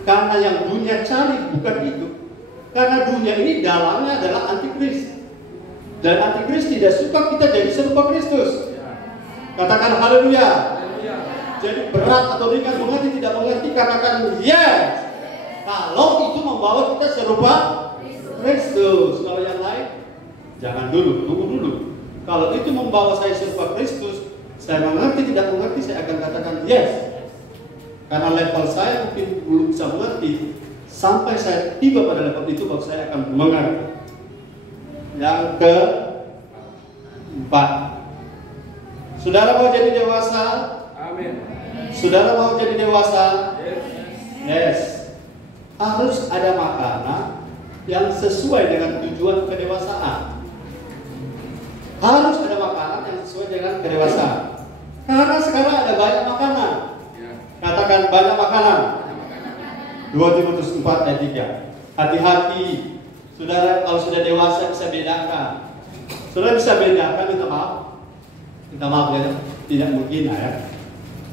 Karena yang dunia cari bukan itu. Karena dunia ini dalamnya adalah antikris. Dan antikris tidak suka kita jadi serupa Kristus. Katakan haleluya. Jadi berat atau ringan mengerti tidak mengerti, katakan yes. Kalau itu membawa kita serupa Kristus. Kalau yang lain jangan dulu, tunggu dulu. Kalau itu membawa saya serupa Kristus, saya mengerti tidak mengerti, saya akan katakan yes. Karena level saya mungkin belum bisa mengerti. Sampai saya tiba pada level itu, baru saya akan mengerti. Yang keempat, saudara mau jadi dewasa? Amin. Saudara mau jadi dewasa? Yes. Harus ada makanan yang sesuai dengan tujuan kedewasaan. Harus ada makanan yang sesuai dengan kedewasaan. Karena sekarang ada banyak makanan. Katakan banyak makanan. 2 Timotius 4 ayat 3. Hati-hati. Saudara kalau sudah dewasa bisa bedakan. Saudara bisa bedakan, minta maaf. Minta maaf ya, tidak mungkin ya.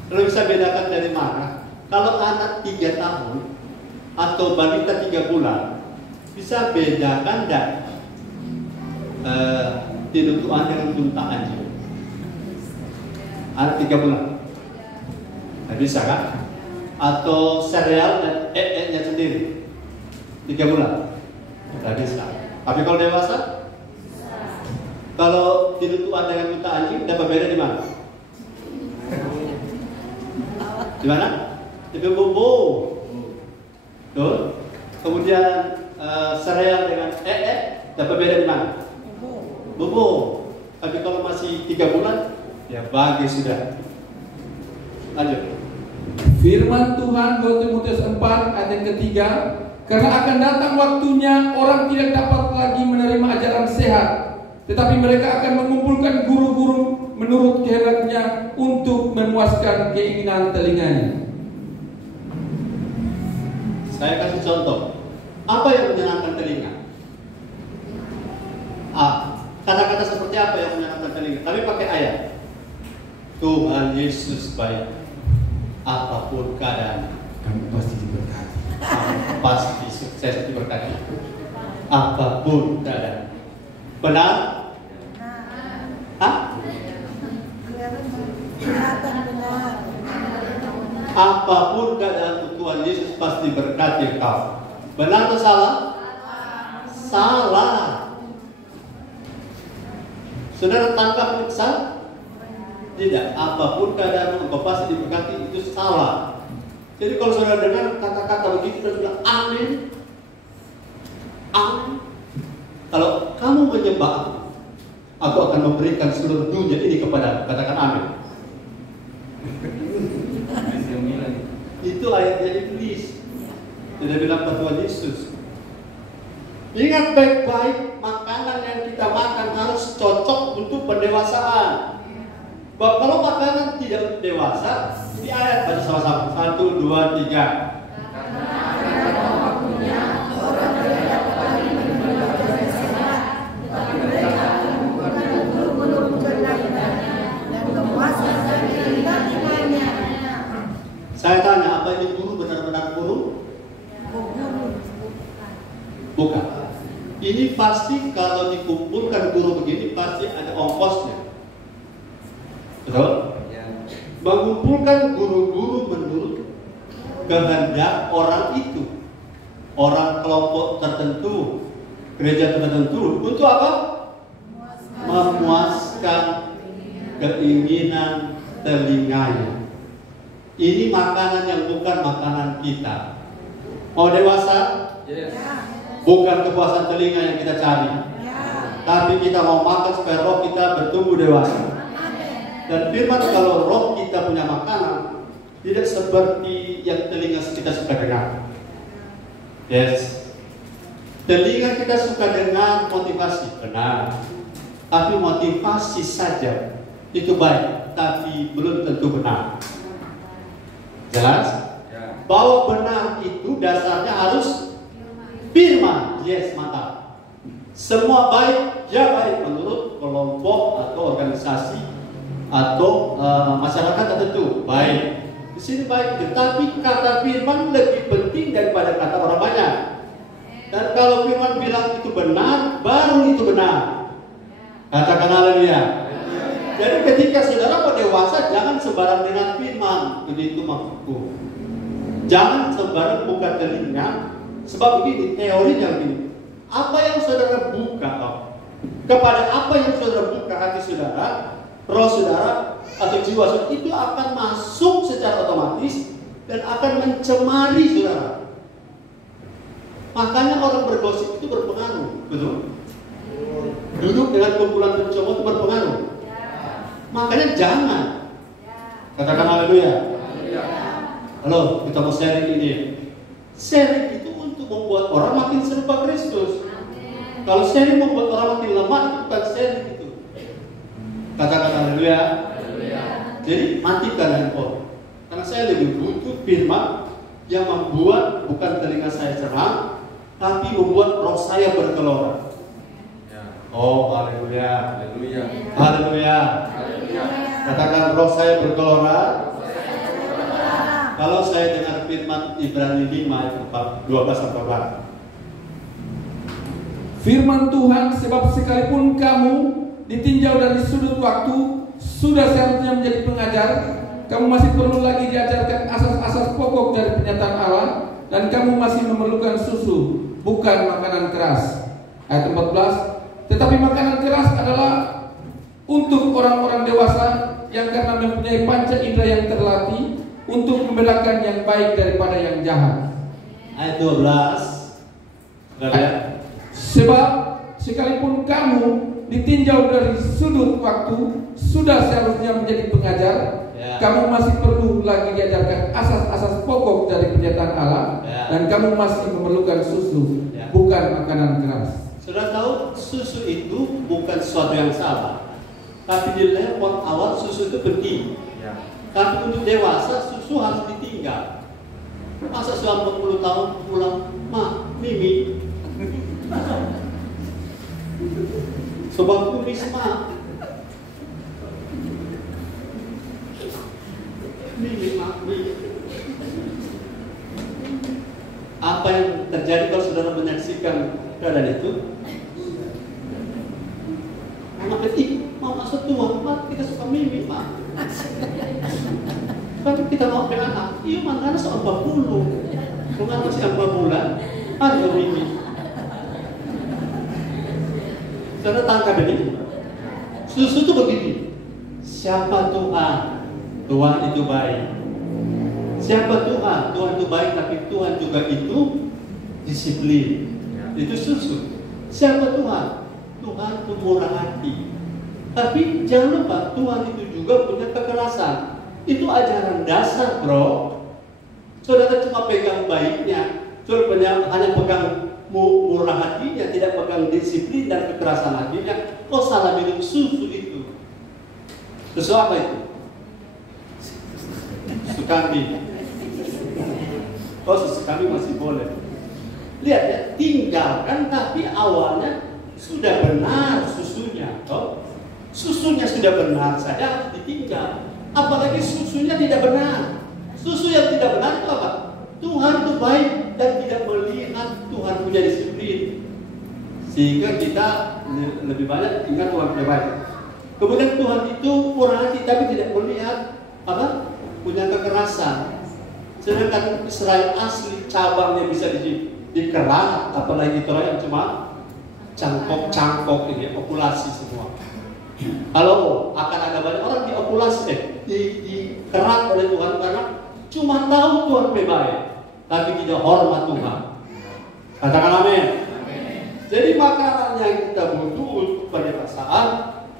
Saudara bisa bedakan dari mana? Kalau anak 3 tahun atau balita 3 bulan, bisa bedakan dan tiduran dengan tunta anjing. Anak 3 bulan, nggak bisa kan? Atau sereal dan nya sendiri 3 bulan, nggak bisa. Tapi kalau dewasa, kalau tiduran dengan tunta anjing, dapat beda di mana? Di mana? Di bobo. Tuh. Kemudian sereal dengan dapat beda di mana? Bobo. Tapi kalau masih 3 bulan, ya bagi sudah. Lanjut. Firman Tuhan 2 Timotius 4 ayat yang ketiga, karena akan datang waktunya orang tidak dapat lagi menerima ajaran sehat, tetapi mereka akan mengumpulkan guru-guru menurut kehendaknya untuk memuaskan keinginan telinganya. Saya kasih contoh. Apa yang menyenangkan telinga? Kata-kata seperti apa yang menyenangkan telinga? Tapi pakai ayat. Tuhan Yesus baik. Apapun keadaan, Kamu pasti diberkati. pasti sukses diberkati. Apapun keadaan. Benar? Hah? Apapun keadaan, Tuhan Yesus pasti berkati kau. Benar atau salah? Salah. Saudara tangkap itu salah? Tidak. Apapun keadaan engkau pasti diberkati, itu salah. Jadi kalau saudara dengar kata-kata begitu dan bilang amin, amin. Kalau kamu menyembah aku akan memberikan seluruh dunia ini kepadamu. Katakan amin. Itu ayatnya iblis. Tidak bilang Tuhan Yesus. Ingat baik-baik, makanan yang kita makan harus cocok untuk pendewasaan. Kalau makanan tidak dewasa, ini ayat baca sama-sama. 1, 2, 3. Saya tanya, apa ini guru benar-benar guru? Bukan. Ini pasti kalau dikumpulkan guru begini pasti ada ongkosnya. Betul? Mengumpulkan guru-guru menurut kehendak orang itu, orang kelompok tertentu, gereja tertentu, untuk apa? Memuaskan keinginan telinganya. Ini makanan yang bukan makanan kita. Mau dewasa? Yes. Bukan kepuasan telinga yang kita cari, tapi kita mau makan supaya roh kita bertumbuh dewasa. Dan firman kalau roh kita punya makanan, tidak seperti yang telinga kita suka dengar. Yes. Telinga kita suka dengar motivasi, benar. Tapi motivasi saja itu baik, tapi belum tentu benar. Jelas? Bahwa benar itu dasarnya harus firman. Yes, mantap. Semua baik, ya baik menurut kelompok atau organisasi atau masyarakat tertentu, baik. Di sini baik, tetapi kata firman lebih penting daripada kata orang banyak. Dan kalau firman bilang itu benar, baru itu benar. Katakan haleluya. Jadi ketika saudara mau dewasa, jangan sembarang dengan firman. Itu maksudku. Jangan sembarang buka telinga. Sebab begini, teorinya begini. Apa yang saudara buka, kepada apa yang saudara buka hati saudara, roh saudara atau jiwa saudara, itu akan masuk secara otomatis dan akan mencemari saudara. Makanya orang bergosip itu berpengaruh, betul? Duduk dengan kumpulan pencomot itu berpengaruh. Makanya jangan. Katakan haleluya. Halo, kita mau sharing ini. Sharing itu untuk membuat orang makin serupa Kristus. Kalau sharing membuat orang makin lemah, itu bukan sharing itu. Katakan haleluya. Jadi matikan handphone. Karena saya lebih butuh firman yang membuat bukan telinga saya cerah, tapi membuat roh saya bergelora. Oh, haleluya. Haleluya. Katakan roh saya bergelora. Kalau saya dengar firman Ibrani 5 ayat 12-14. Firman Tuhan, sebab sekalipun kamu ditinjau dari sudut waktu, sudah seharusnya menjadi pengajar, kamu masih perlu lagi diajarkan asas-asas pokok dari penyataan Allah, dan kamu masih memerlukan susu, bukan makanan keras. Ayat 14. Tetapi makanan keras adalah untuk orang-orang dewasa yang karena mempunyai panca indera yang terlatih untuk membedakan yang baik daripada yang jahat. Ayat 12. Sebab sekalipun kamu ditinjau dari sudut waktu, sudah seharusnya menjadi pengajar, kamu masih perlu lagi diajarkan asas-asas pokok dari pernyataan Allah, dan kamu masih memerlukan susu, bukan makanan keras. Sudah tahu, susu itu bukan sesuatu yang salah, tapi di level awal susu itu penting. Tapi untuk dewasa susu harus ditinggal. Masa selama 40 tahun pulang, Mimi Sobat kumis, Mimi. Apa yang terjadi kalau saudara menyaksikan keadaan itu? Anak kecil mau masuk tua, kita suka Mimi, kan kita mau beli anak, iya mana soal 40, bukan masih 4 bulan, ada Mimi. Saudara tangkap ini, susu itu begini. Siapa Tuhan? Tuhan itu baik. Siapa Tuhan? Tuhan itu baik, tapi Tuhan juga itu disiplin. Itu susu. Siapa Tuhan? Tuhan itu murah hati. Tapi jangan lupa, Tuhan itu juga punya kekerasan. Itu ajaran dasar, bro. Saudara cuma pegang baiknya, saudara hanya pegang murah hatinya, tidak pegang disiplin dan kekerasan hatinya. Kok salah minum susu itu? Susu apa itu? Susu kambing. Oh, susu kambing masih boleh. Lihat ya, tinggalkan, tapi awalnya sudah benar susunya. Oh, susunya sudah benar, saya harus ditinggal. Apalagi susunya tidak benar. Susu yang tidak benar itu apa? Tuhan itu baik dan tidak melihat Tuhan punya disiplin, sehingga kita lebih banyak ingat Tuhan punya baik. Kemudian Tuhan itu murah hati tapi tidak melihat apa? Punya kekerasan. Sedangkan Israel asli cabangnya bisa dikerat, apalagi itu yang cuma cangkok ini populasi semua. Kalau akan ada banyak orang diopulasi, dikerat oleh Tuhan karena cuma tahu Tuhan baik, tapi tidak hormat Tuhan. Katakan amin. Jadi makanan yang kita butuh pada saat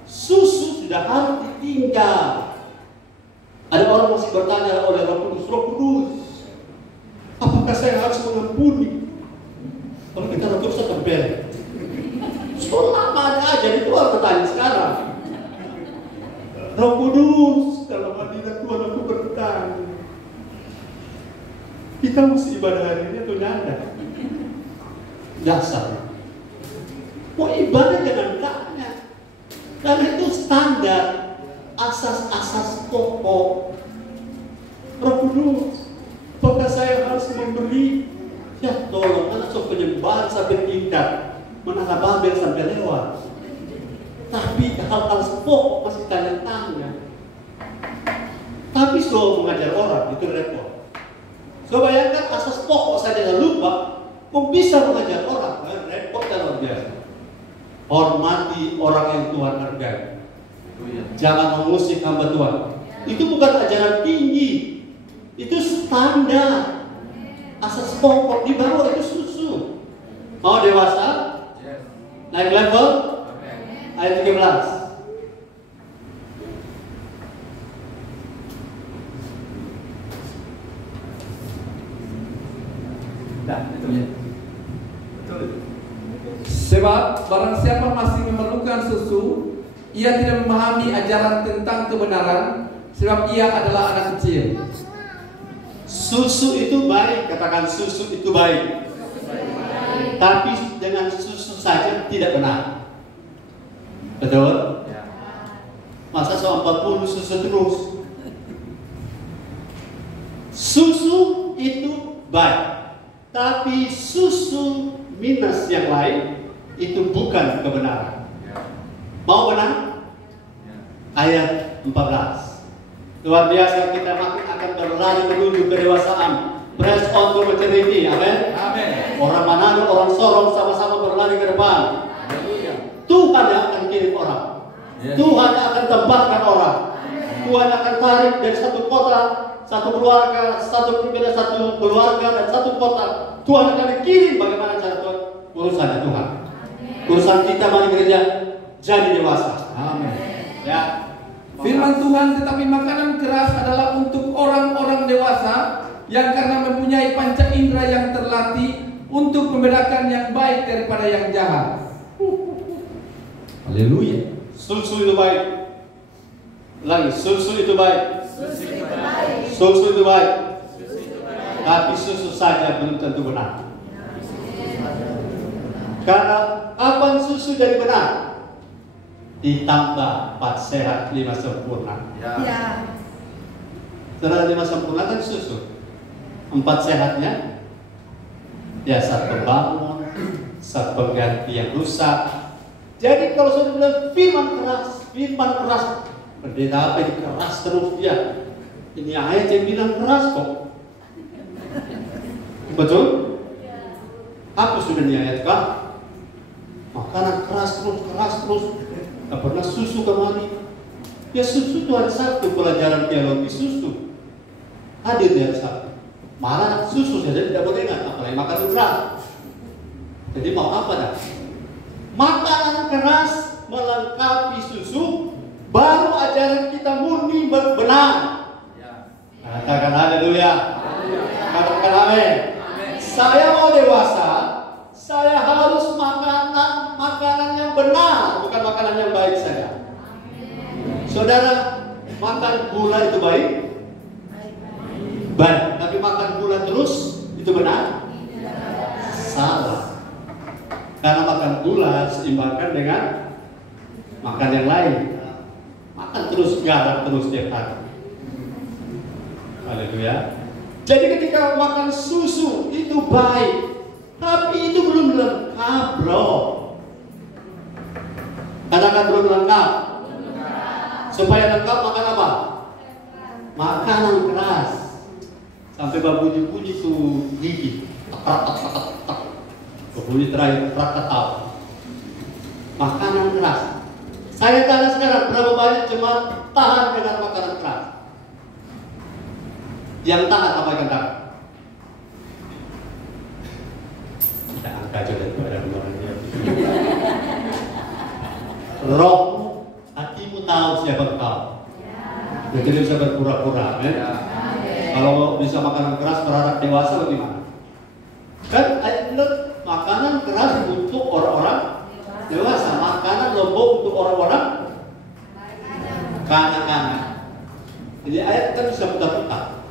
susu sudah harus ditinggal. Ada orang masih bertanya oleh Roh Kudus, apakah saya harus mengampuni? Kalau kita Roh Kudus akan bel. Selama ada aja itu orang bertanya sekarang. Roh Kudus dalam hadirat Tuhan aku bertanya, kita mesti ibadah hari ini atau nyanda? Dasar. Mau ibadah jangan tanya, karena itu standar, asas-asas pokok. Roh Kudus, apakah saya harus memberi? Ya tolong, anak sok penyembahan sampai tingkat Menara Babel sampai lewat. Tapi hal-hal pokok masih tanya-tanya. Tapi selalu mengajar orang, itu repot. So bayangkan asas pokok saja lupa, kok bisa mengajar orang? Repot dan luar biasa. Hormati orang yang Tuhan hargai. Jangan mengusik hamba Tuhan. Itu bukan ajaran tinggi, itu standar. Asas pokok di bawah itu susu. Mau dewasa? Naik level? Ayat 13. Nah, itu ya. Betul. Sebab barang siapa masih memerlukan susu, ia tidak memahami ajaran tentang kebenaran, sebab ia adalah anak kecil. Susu itu baik, katakan susu itu baik. Tapi dengan susu saja tidak benar. Betul? Masa soal 40 susu terus? Susu itu baik, tapi susu minus yang lain itu bukan kebenaran. Mau benar? Ayat 14. Luar biasa, kita makin akan berlari menuju kedewasaan. Press on to maturity, amin. Orang Manado, orang Sorong sama-sama berlari ke depan. Tuhan yang akan kirim orang. Tuhan yang akan tempatkan orang. Tuhan akan tarik dari satu kota, satu keluarga, satu keluarga dan satu kota. Tuhan akan kirim bagaimana cara Tuhan urusannya Tuhan. Urusan kita mari gereja jadi dewasa. Amin. Ya. Firman Tuhan, tetapi makanan keras adalah untuk orang-orang dewasa yang karena mempunyai panca indera yang terlatih untuk membedakan yang baik daripada yang jahat. Haleluya. Susu itu baik. Lagi, susu itu baik. Susu itu baik. Tapi susu saja belum tentu benar. Karena kapan susu jadi benar? Ditambah 4 sehat 5 sempurna. Ya. Setelah 5 sempurna kan susu. 4 sehatnya ya saat pembangun, saat pengganti yang rusak. Jadi kalau sudah bilang firman keras, pendeta apa ini keras terus dia. Ini ayat yang bilang keras kok. Betul? Apa sudah di ayat kah? Makanan keras terus. Tak pernah susu kemari. Ya susu itu hari Sabtu, pelajaran teologi susu hadir di hari Sabtu. Malah susu saja tidak boleh ingat, apalagi makan keras. Jadi mau apa dah? Makanan keras melengkapi susu, baru ajaran kita murni benar. Katakan haleluya. Katakan amin. Saya mau dewasa, saya harus makanan yang benar, bukan makanan yang baik saja. Saudara, makan gula itu baik? Baik, tapi makan gula terus itu benar? Salah. Karena makan gula seimbangkan dengan makan yang lain. Makan terus garam terus tiap hari. Haleluya. Jadi ketika makan susu itu baik, tapi itu belum lengkap, bro. Katakan belum lengkap. Supaya lengkap makan apa? Makanan keras. Sampai bunyi-bunyi tuh gigi. Bunyi terakhir krakatau. Makanan keras. Saya tanya sekarang, berapa banyak jemaat tahan dengan makanan keras? Yang tahan apa yang tahan? Kita angkat juga kepada orangnya. Roh, hatimu tahu siapa kau. Jadi bisa berpura-pura, Kalau bisa makanan keras berharap dewasa bagaimana? Kan ayat makanan keras untuk orang-orang dewasa, makanan lembut untuk orang-orang kanak-kanak. Jadi ayat kan bisa putar-putar.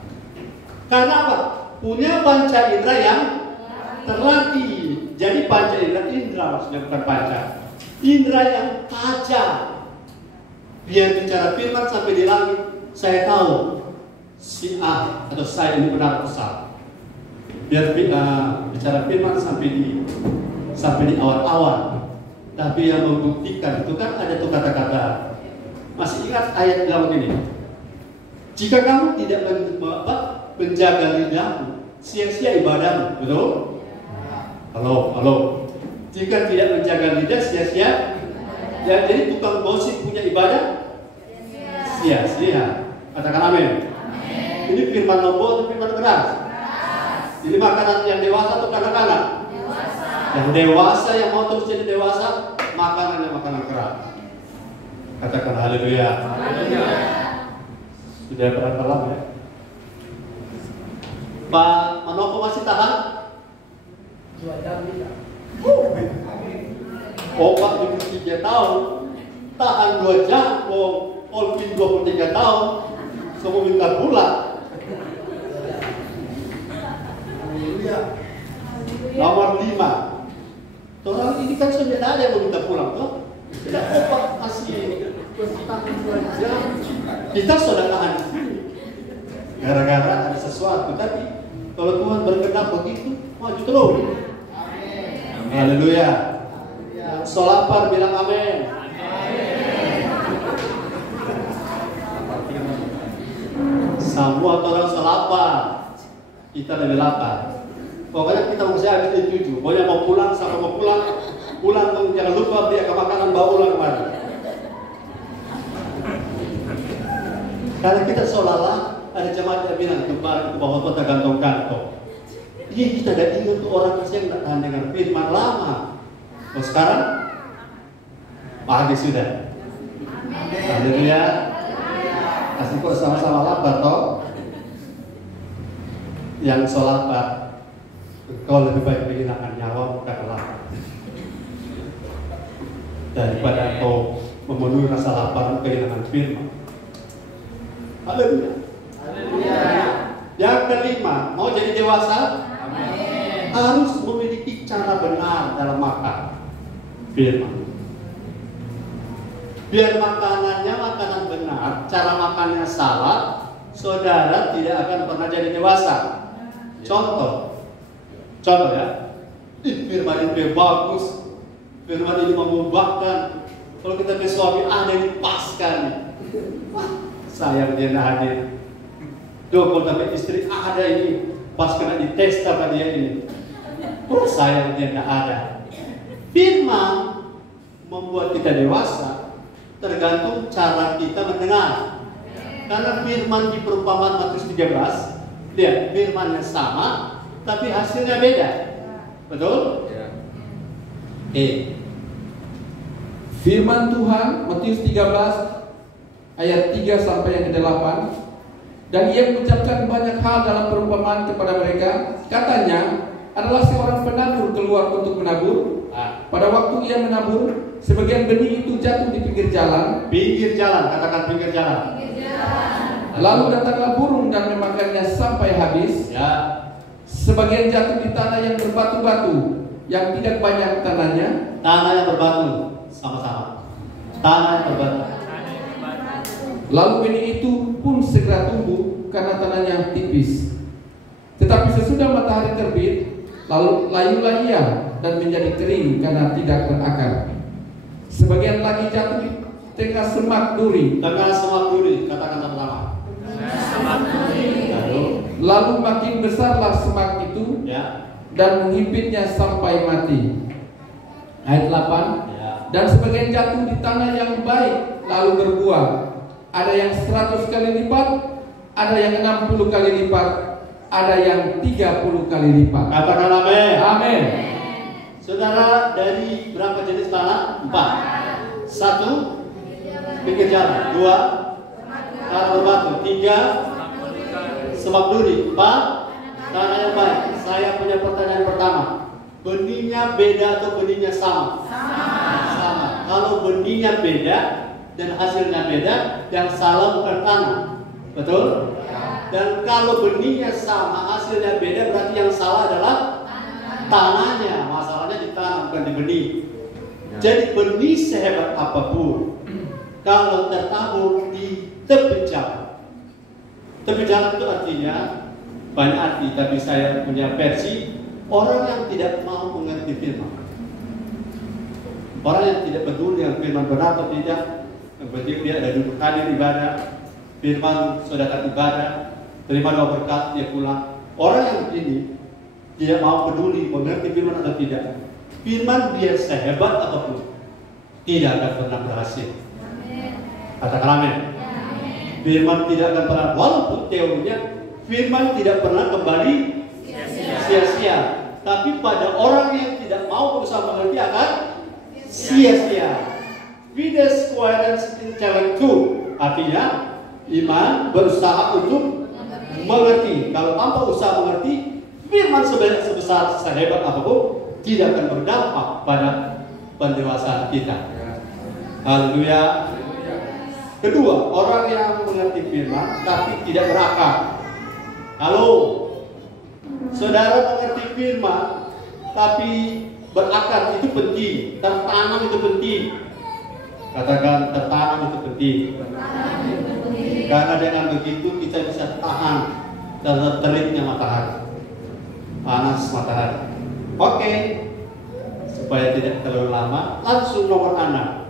Karena apa? Punya panca indera yang terlatih. Jadi panca indera maksudnya bukan panca. Indera yang tajam. Biar bicara firman sampai di langit, saya tahu si A atau saya ini benar besar. Biar bicara firman sampai di awal-awal. Tapi yang membuktikan itu kan ada tuh kata-kata. Masih ingat ayat bilang begini? Jika kamu tidak menjaga lidahmu, sia-sia ibadahmu, betul? Halo. Jika tidak menjaga lidah, sia-sia. Ya, jadi tukang gosip punya ibadah? Sia-sia. Katakan amin. Ini firman lembut atau firman keras? Jadi makanan yang dewasa atau kanak-kanak? Yang dewasa yang mau terus jadi dewasa, makanannya makanan keras. Katakan haleluya. Sudah berapa lama ya? Pak Manopo masih tahan? 2 jam tidak. Pak 23 tahun tahan 2 jam. Olvin 23 tahun semua minta pulang. Nomor 5. Orang ini kan sudah ada yang minta pulang toh? Tidak, Pak masih tahan 2 jam. Kita sudah tahan gara-gara ada sesuatu. Tapi kalau Tuhan berkenan begitu, maju terus. Haleluya. Solapar bilang amin. Semua orang selapar, kita lebih lapar. Pokoknya kita mesti habis di 7. Pokoknya mau pulang sama mau pulang tuh jangan lupa beli makanan bawa ulang kemarin. Karena kita seolah-olah ada jemaat yang bilang kemarin ke bawah kota kantong-kantong. Iya kita tidak ingat tuh orang yang tidak tahan dengan firman lama. Oh, sekarang pagi sudah. Haleluya. Kasih kok sama-sama lapar toh. Yang so lapar, kau lebih baik menghilangkan nyawa karena lapar daripada kau memenuhi rasa lapar kehilangan firman. Haleluya. Yang kelima, mau jadi dewasa? Amin. Harus memiliki cara benar dalam makan firman. Biar makanannya makanan benar, cara makannya salah, saudara tidak akan pernah jadi dewasa. Contoh ya, firman itu bagus, firman ini mengubahkan. Kalau kita punya suami ada yang dipaskan, wah, sayang dia tidak hadir. Kalau dapat istri ada ini, pas kena dites sama dia ini, wah, sayang dia tidak ada. Firman membuat kita dewasa, tergantung cara kita mendengar. Karena firman di perumpamaan Matius 13, lihat firmannya sama, tapi hasilnya beda. Betul? Firman Tuhan Matius 13 ayat 3 sampai yang ke-8. Dan ia mengucapkan banyak hal dalam perumpamaan kepada mereka. Katanya, adalah seorang penabur keluar untuk menabur. Pada waktu ia menabur, sebagian benih itu jatuh di pinggir jalan. Pinggir jalan, katakan pinggir jalan. Lalu datanglah burung dan memakannya sampai habis. Ya. Sebagian jatuh di tanah yang berbatu-batu, yang tidak banyak tanahnya. Tanah yang berbatu, sama-sama. Tanah yang berbatu. Lalu benih itu pun segera tumbuh karena tanahnya tipis. Tetapi sesudah matahari terbit, lalu layulah ia dan menjadi kering karena tidak berakar. Sebagian lagi jatuh di tengah semak duri. Tengah semak duri, katakan sama-sama. Semak duri. Lalu makin besarlah semak itu, Ya. dan menghimpitnya sampai mati. Ayat 8. Ya. Dan sebagian jatuh di tanah yang baik, lalu berbuah. Ada yang 100 kali lipat, ada yang 60 kali lipat, ada yang 30 kali lipat. Katakan amin. Amin. Saudara, dari berapa jenis tanah? 4. 1, pinggir jalan. 2, tanah berbatu. 3, semak duri. 4, tanah yang baik. Saya punya pertanyaan pertama. Benihnya beda atau benihnya sama? Sama. Kalau benihnya beda dan hasilnya beda, yang salah bukan tanah. Betul? Dan kalau benihnya sama, hasilnya beda, berarti yang salah adalah tanahnya. Masalahnya di tanah, bukan di benih. Jadi benih sehebat apapun, kalau tertabur di tepi jalan. Tepi jalan itu artinya banyak arti, tapi saya punya versi orang yang tidak mau mengerti firman. Orang yang tidak peduli dengan firman benar atau tidak. Yang penting dia ada duduk hadir ibadah, firman saudara ibadah, terima doa berkat, dia pulang. Orang yang begini tidak mau peduli mengerti firman atau tidak. Firman dia sehebat apapun tidak akan pernah berhasil. Katakan amin. Firman tidak akan pernah, walaupun teorinya firman tidak pernah kembali sia-sia. Tapi pada orang yang tidak mau berusaha mengerti akan sia-sia. Fides quaerens intellectu, artinya iman berusaha untuk mengerti. Kalau tanpa usaha mengerti, firman sebesar sehebat apapun tidak akan berdampak pada pendewasaan kita. Haleluya. Kedua, orang yang mengerti firman tapi tidak berakar. Halo, saudara mengerti firman tapi berakar itu penting, tertanam itu penting. Katakan tertanam itu penting. Karena dengan begitu kita bisa tahan teriknya matahari, panas matahari. Oke, supaya tidak terlalu lama, langsung nomor 6.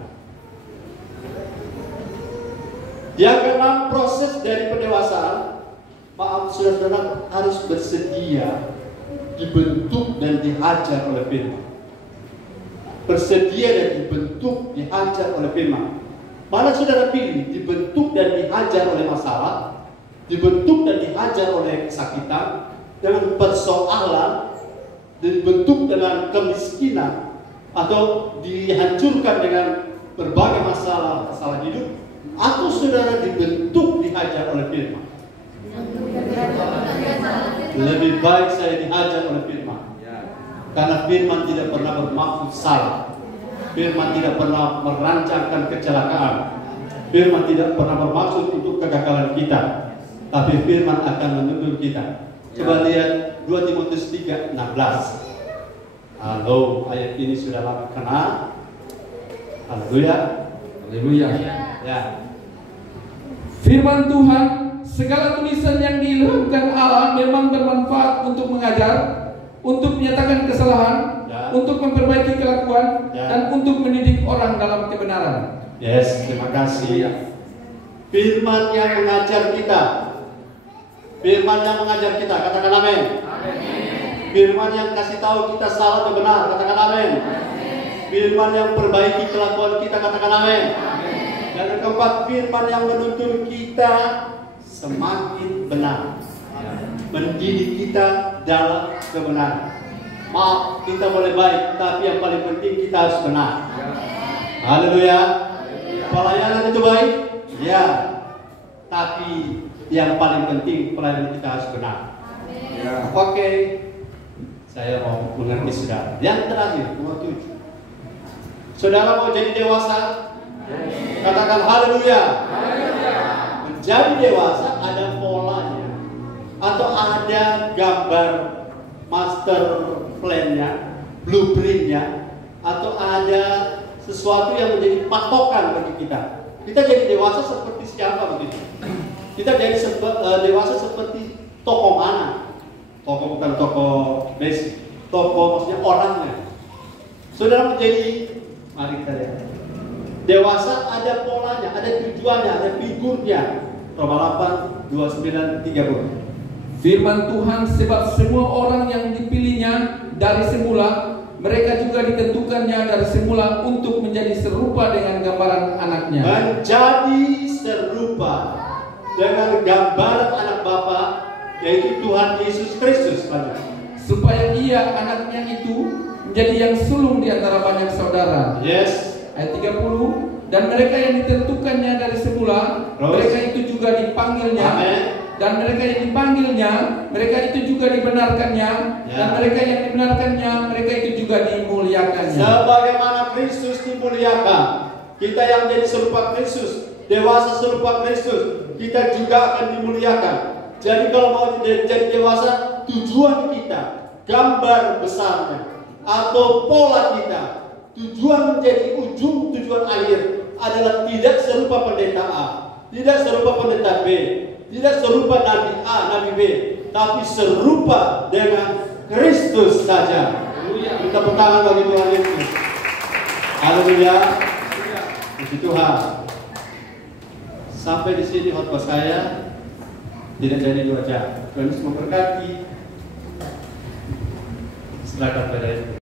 Yang ke-6, proses dari pendewasaan. Maaf, saudara-saudara harus bersedia dibentuk dan dihajar oleh firman. Bersedia dan dibentuk, dihajar oleh firman. Mana saudara pilih dibentuk dan dihajar oleh masalah, dibentuk dan dihajar oleh kesakitan, dengan persoalan, dibentuk dengan kemiskinan, atau dihancurkan dengan berbagai masalah hidup, atau saudara dibentuk, dihajar oleh firman? Lebih baik saya dihajar oleh firman. Karena firman tidak pernah bermaksud salah. Firman tidak pernah merancangkan kecelakaan. Firman tidak pernah bermaksud untuk kegagalan kita. Tapi firman akan menuntun kita. Coba lihat 2 Timotius 3:16. Halo, ayat ini sudah lama kenal. Haleluya. Haleluya. Ya. Firman Tuhan, segala tulisan yang diilhamkan Allah memang bermanfaat untuk mengajar, untuk menyatakan kesalahan, Ya. untuk memperbaiki kelakuan, Ya. dan untuk mendidik orang dalam kebenaran. Yes, terima kasih. Firman yang mengajar kita. Firman yang mengajar kita, katakan amin. Firman yang kasih tahu kita salah atau benar, katakan amin. Firman yang perbaiki kelakuan kita, katakan amin. Dan yang keempat, firman yang menuntun kita semakin benar, mendidik kita dalam kebenaran. Maaf, kita boleh baik, tapi yang paling penting kita harus benar. Haleluya. Pelayanan itu baik, ya. Tapi yang paling penting pelayanan kita harus benar. Oke. Saya mau mengerti saudara. Yang terakhir, nomor 7. Saudara mau jadi dewasa? Katakan haleluya. Menjadi dewasa ada polanya, atau ada gambar master plan-nya, blueprint-nya, atau ada sesuatu yang menjadi patokan bagi kita. Kita jadi dewasa seperti siapa begitu? Kita jadi dewasa seperti tokoh mana? Tokoh bukan tokoh basic, tokoh maksudnya orangnya. Saudara menjadi, mari kita lihat. Dewasa ada polanya, ada tujuannya, ada figurnya. Roma 8, 29, 30. Firman Tuhan, sebab semua orang yang dipilihnya dari semula, mereka juga ditentukannya dari semula untuk menjadi serupa dengan gambaran anaknya. Menjadi serupa dengan gambaran anak Bapa, yaitu Tuhan Yesus Kristus. Supaya ia, anaknya itu, menjadi yang sulung di antara banyak saudara. Yes. Ayat 30. Dan mereka yang ditentukannya dari semula, mereka itu juga dipanggilnya. Amen. Dan mereka yang dipanggilnya, mereka itu juga dibenarkannya. Ya. Dan mereka yang dibenarkannya, mereka itu juga dimuliakannya. Sebagaimana Kristus dimuliakan, kita yang jadi serupa Kristus, dewasa serupa Kristus, kita juga akan dimuliakan. Jadi kalau mau jadi dewasa, tujuan kita, gambar besarnya, atau pola kita, tujuan menjadi ujung tujuan akhir adalah tidak serupa pendeta A, tidak serupa pendeta B, tidak serupa Nabi A, Nabi B, tapi serupa dengan Kristus saja. Kita tepuk tangan bagi Tuhan Yesus. Haleluya. Puji Tuhan. Sampai di sini khotbah saya, tidak jadi 2 jam. Tuhan Yesus memberkati. Silakan pada